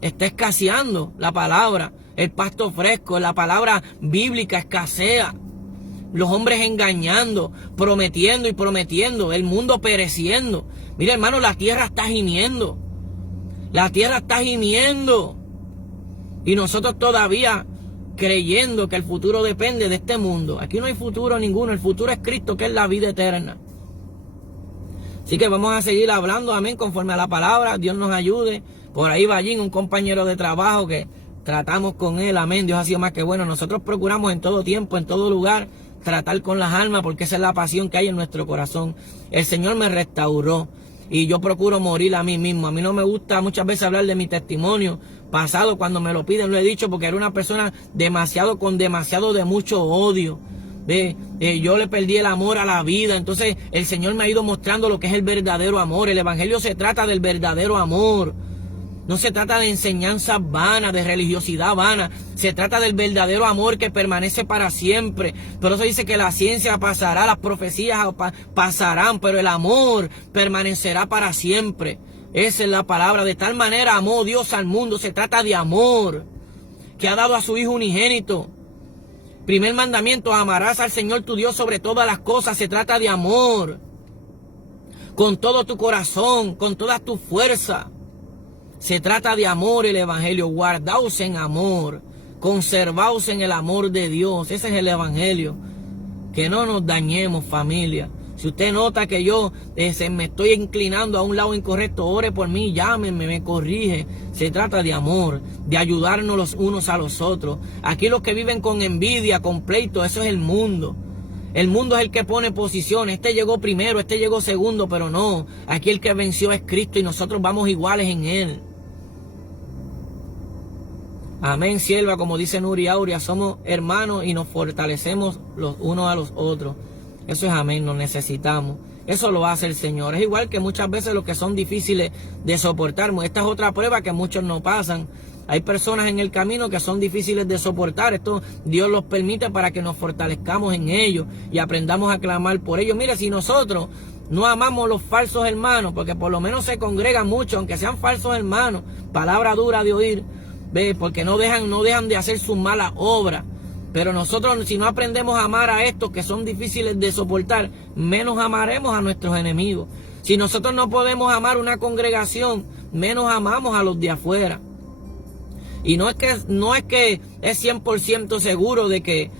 Está escaseando la palabra, el pasto fresco, la palabra bíblica escasea. Los hombres engañando, prometiendo y prometiendo, el mundo pereciendo. Mira, hermano, la tierra está gimiendo. La tierra está gimiendo. Y nosotros todavía creyendo que el futuro depende de este mundo. Aquí no hay futuro ninguno. El futuro es Cristo, que es la vida eterna. Así que vamos a seguir hablando, amén, conforme a la palabra. Dios nos ayude. Por ahí va allí un compañero de trabajo que tratamos con él, amén. Dios ha sido más que bueno. Nosotros procuramos en todo tiempo, en todo lugar, tratar con las almas, porque esa es la pasión que hay en nuestro corazón. El Señor me restauró y yo procuro morir a mí mismo. A mí no me gusta muchas veces hablar de mi testimonio pasado, cuando me lo piden, lo he dicho, porque era una persona con demasiado de mucho odio. Yo le perdí el amor a la vida. Entonces el Señor me ha ido mostrando lo que es el verdadero amor. El evangelio se trata del verdadero amor. No se trata de enseñanzas vanas, de religiosidad vana. Se trata del verdadero amor que permanece para siempre. Por eso dice que la ciencia pasará, las profecías pasarán, pero el amor permanecerá para siempre. Esa es la palabra. De tal manera amó Dios al mundo. Se trata de amor, que ha dado a su Hijo unigénito. Primer mandamiento, amarás al Señor tu Dios sobre todas las cosas. Se trata de amor. Con todo tu corazón, con toda tu fuerza. Se trata de amor el evangelio. Guardaos en amor. Conservaos en el amor de Dios. Ese es el evangelio. Que no nos dañemos, familia. Si usted nota que yo me estoy inclinando a un lado incorrecto, ore por mí, llámenme, me corrige. Se trata de amor, de ayudarnos los unos a los otros. Aquí los que viven con envidia, con pleito, eso es el mundo. El mundo es el que pone posiciones. Este llegó primero, este llegó segundo, pero no. Aquí el que venció es Cristo y nosotros vamos iguales en Él. Amén, sierva, como dice Nuri Aurea, somos hermanos y nos fortalecemos los unos a los otros. Eso es amén, nos necesitamos. Eso lo hace el Señor. Es igual que muchas veces los que son difíciles de soportar. Esta es otra prueba que muchos no pasan. Hay personas en el camino que son difíciles de soportar. Esto Dios los permite para que nos fortalezcamos en ellos y aprendamos a clamar por ellos. Mire, si nosotros no amamos los falsos hermanos, porque por lo menos se congregan mucho, aunque sean falsos hermanos, palabra dura de oír, ¿ve? Porque no dejan de hacer sus malas obras. Pero nosotros, si no aprendemos a amar a estos que son difíciles de soportar, menos amaremos a nuestros enemigos. Si nosotros no podemos amar una congregación, menos amamos a los de afuera. Y no es que es 100% seguro de que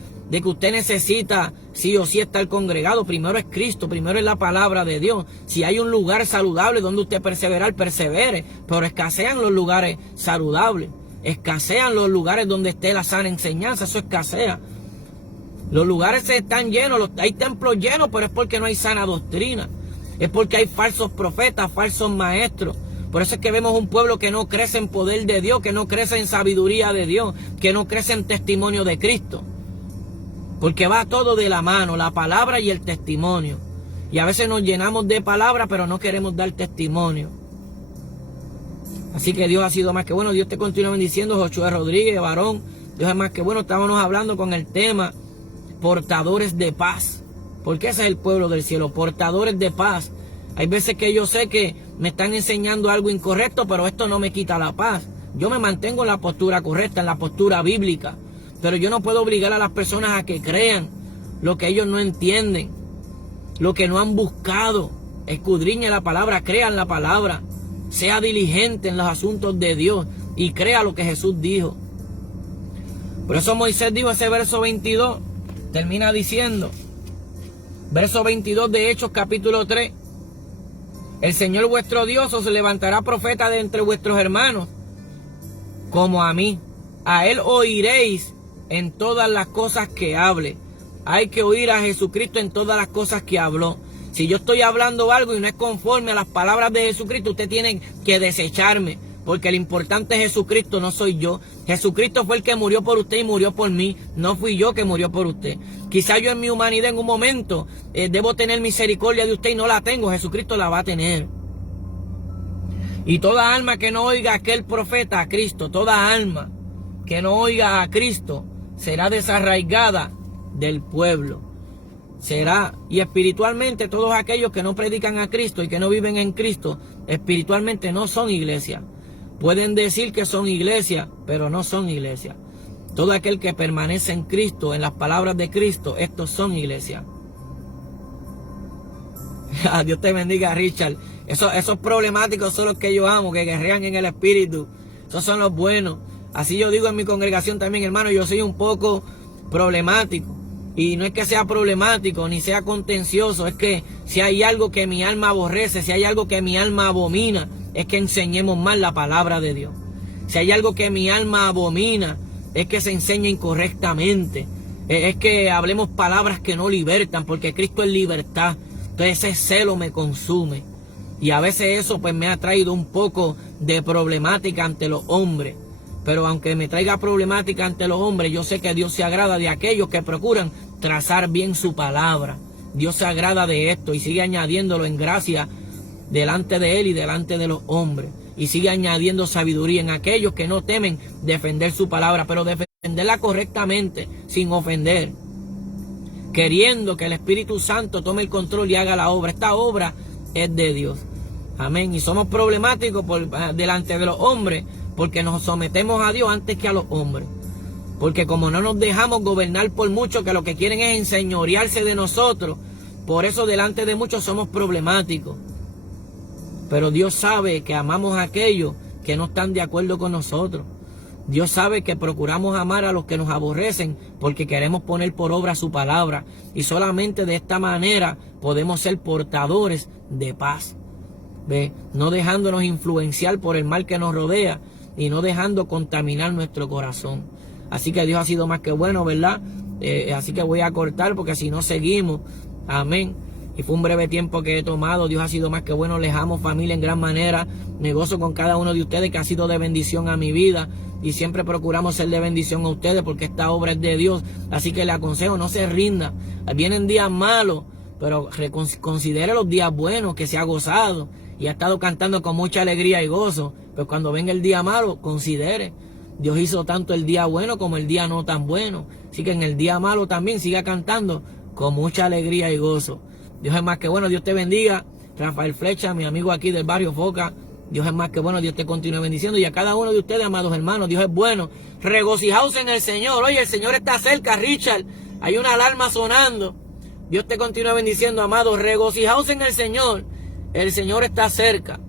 usted necesita sí o sí estar congregado. Primero es Cristo, primero es la palabra de Dios. Si hay un lugar saludable donde usted perseverar, persevere. Pero escasean los lugares saludables. Escasean los lugares donde esté la sana enseñanza. Eso escasea. Los lugares están llenos, hay templos llenos, pero es porque no hay sana doctrina. Es porque hay falsos profetas, falsos maestros. Por eso es que vemos un pueblo que no crece en poder de Dios, que no crece en sabiduría de Dios, que no crece en testimonio de Cristo. Porque va todo de la mano, la palabra y el testimonio. Y a veces nos llenamos de palabra, pero no queremos dar testimonio. Así que Dios ha sido más que bueno. Dios te continúa bendiciendo, Josué Rodríguez, varón. Dios es más que bueno. Estábamos hablando con el tema portadores de paz. Porque ese es el pueblo del cielo, portadores de paz. Hay veces que yo sé que me están enseñando algo incorrecto, pero esto no me quita la paz. Yo me mantengo en la postura correcta, en la postura bíblica. Pero yo no puedo obligar a las personas a que crean lo que ellos no entienden, lo que no han buscado. Escudriñe la palabra, crean la palabra. Sea diligente en los asuntos de Dios y crea lo que Jesús dijo. Por eso Moisés dijo ese verso 22, termina diciendo, verso 22 de Hechos capítulo 3. El Señor vuestro Dios os levantará profeta de entre vuestros hermanos, como a mí. A él oiréis en todas las cosas que hable. Hay que oír a Jesucristo en todas las cosas que habló. Si yo estoy hablando algo y no es conforme a las palabras de Jesucristo, usted tiene que desecharme. Porque lo importante es Jesucristo, no soy yo. Jesucristo fue el que murió por usted y murió por mí. No fui yo que murió por usted. Quizá yo en mi humanidad en un momento debo tener misericordia de usted y no la tengo. Jesucristo la va a tener. Y toda alma que no oiga a aquel profeta, a Cristo, toda alma que no oiga a Cristo, será desarraigada del pueblo. Será, y espiritualmente todos aquellos que no predican a Cristo y que no viven en Cristo, espiritualmente no son iglesia. Pueden decir que son iglesia, pero no son iglesia. Todo aquel que permanece en Cristo, en las palabras de Cristo, estos son iglesia. Dios te bendiga, Richard. Esos problemáticos son los que yo amo, que guerrean en el espíritu. Esos son los buenos. Así yo digo en mi congregación también, hermano, yo soy un poco problemático. Y no es que sea problemático, ni sea contencioso, es que si hay algo que mi alma aborrece, si hay algo que mi alma abomina, es que enseñemos mal la palabra de Dios. Si hay algo que mi alma abomina, es que se enseñe incorrectamente. Es que hablemos palabras que no libertan, porque Cristo es libertad. Entonces ese celo me consume. Y a veces eso pues me ha traído un poco de problemática ante los hombres. Pero aunque me traiga problemática ante los hombres, yo sé que Dios se agrada de aquellos que procuran trazar bien su palabra. Dios se agrada de esto y sigue añadiéndolo en gracia delante de Él y delante de los hombres. Y sigue añadiendo sabiduría en aquellos que no temen defender su palabra, pero defenderla correctamente, sin ofender. Queriendo que el Espíritu Santo tome el control y haga la obra. Esta obra es de Dios. Amén. Y somos problemáticos delante de los hombres porque nos sometemos a Dios antes que a los hombres. Porque como no nos dejamos gobernar por muchos que lo que quieren es enseñorearse de nosotros, por eso delante de muchos somos problemáticos. Pero Dios sabe que amamos a aquellos que no están de acuerdo con nosotros. Dios sabe que procuramos amar a los que nos aborrecen porque queremos poner por obra su palabra. Y solamente de esta manera podemos ser portadores de paz. ¿Ve? No dejándonos influenciar por el mal que nos rodea y no dejando contaminar nuestro corazón. Así que Dios ha sido más que bueno, ¿verdad? Así que voy a cortar porque si no seguimos. Amén. Y fue un breve tiempo que he tomado. Dios ha sido más que bueno. Les amo, familia, en gran manera. Me gozo con cada uno de ustedes que ha sido de bendición a mi vida. Y siempre procuramos ser de bendición a ustedes porque esta obra es de Dios. Así que le aconsejo, no se rinda. Vienen días malos, pero considere los días buenos que se ha gozado y ha estado cantando con mucha alegría y gozo. Pero cuando venga el día malo, considere. Dios hizo tanto el día bueno como el día no tan bueno. Así que en el día malo también siga cantando con mucha alegría y gozo. Dios es más que bueno. Dios te bendiga. Rafael Flecha, mi amigo aquí del barrio Foca. Dios es más que bueno. Dios te continúe bendiciendo. Y a cada uno de ustedes, amados hermanos, Dios es bueno. Regocijaos en el Señor. Oye, el Señor está cerca, Richard. Hay una alarma sonando. Dios te continúe bendiciendo, amados. Regocijaos en el Señor. El Señor está cerca.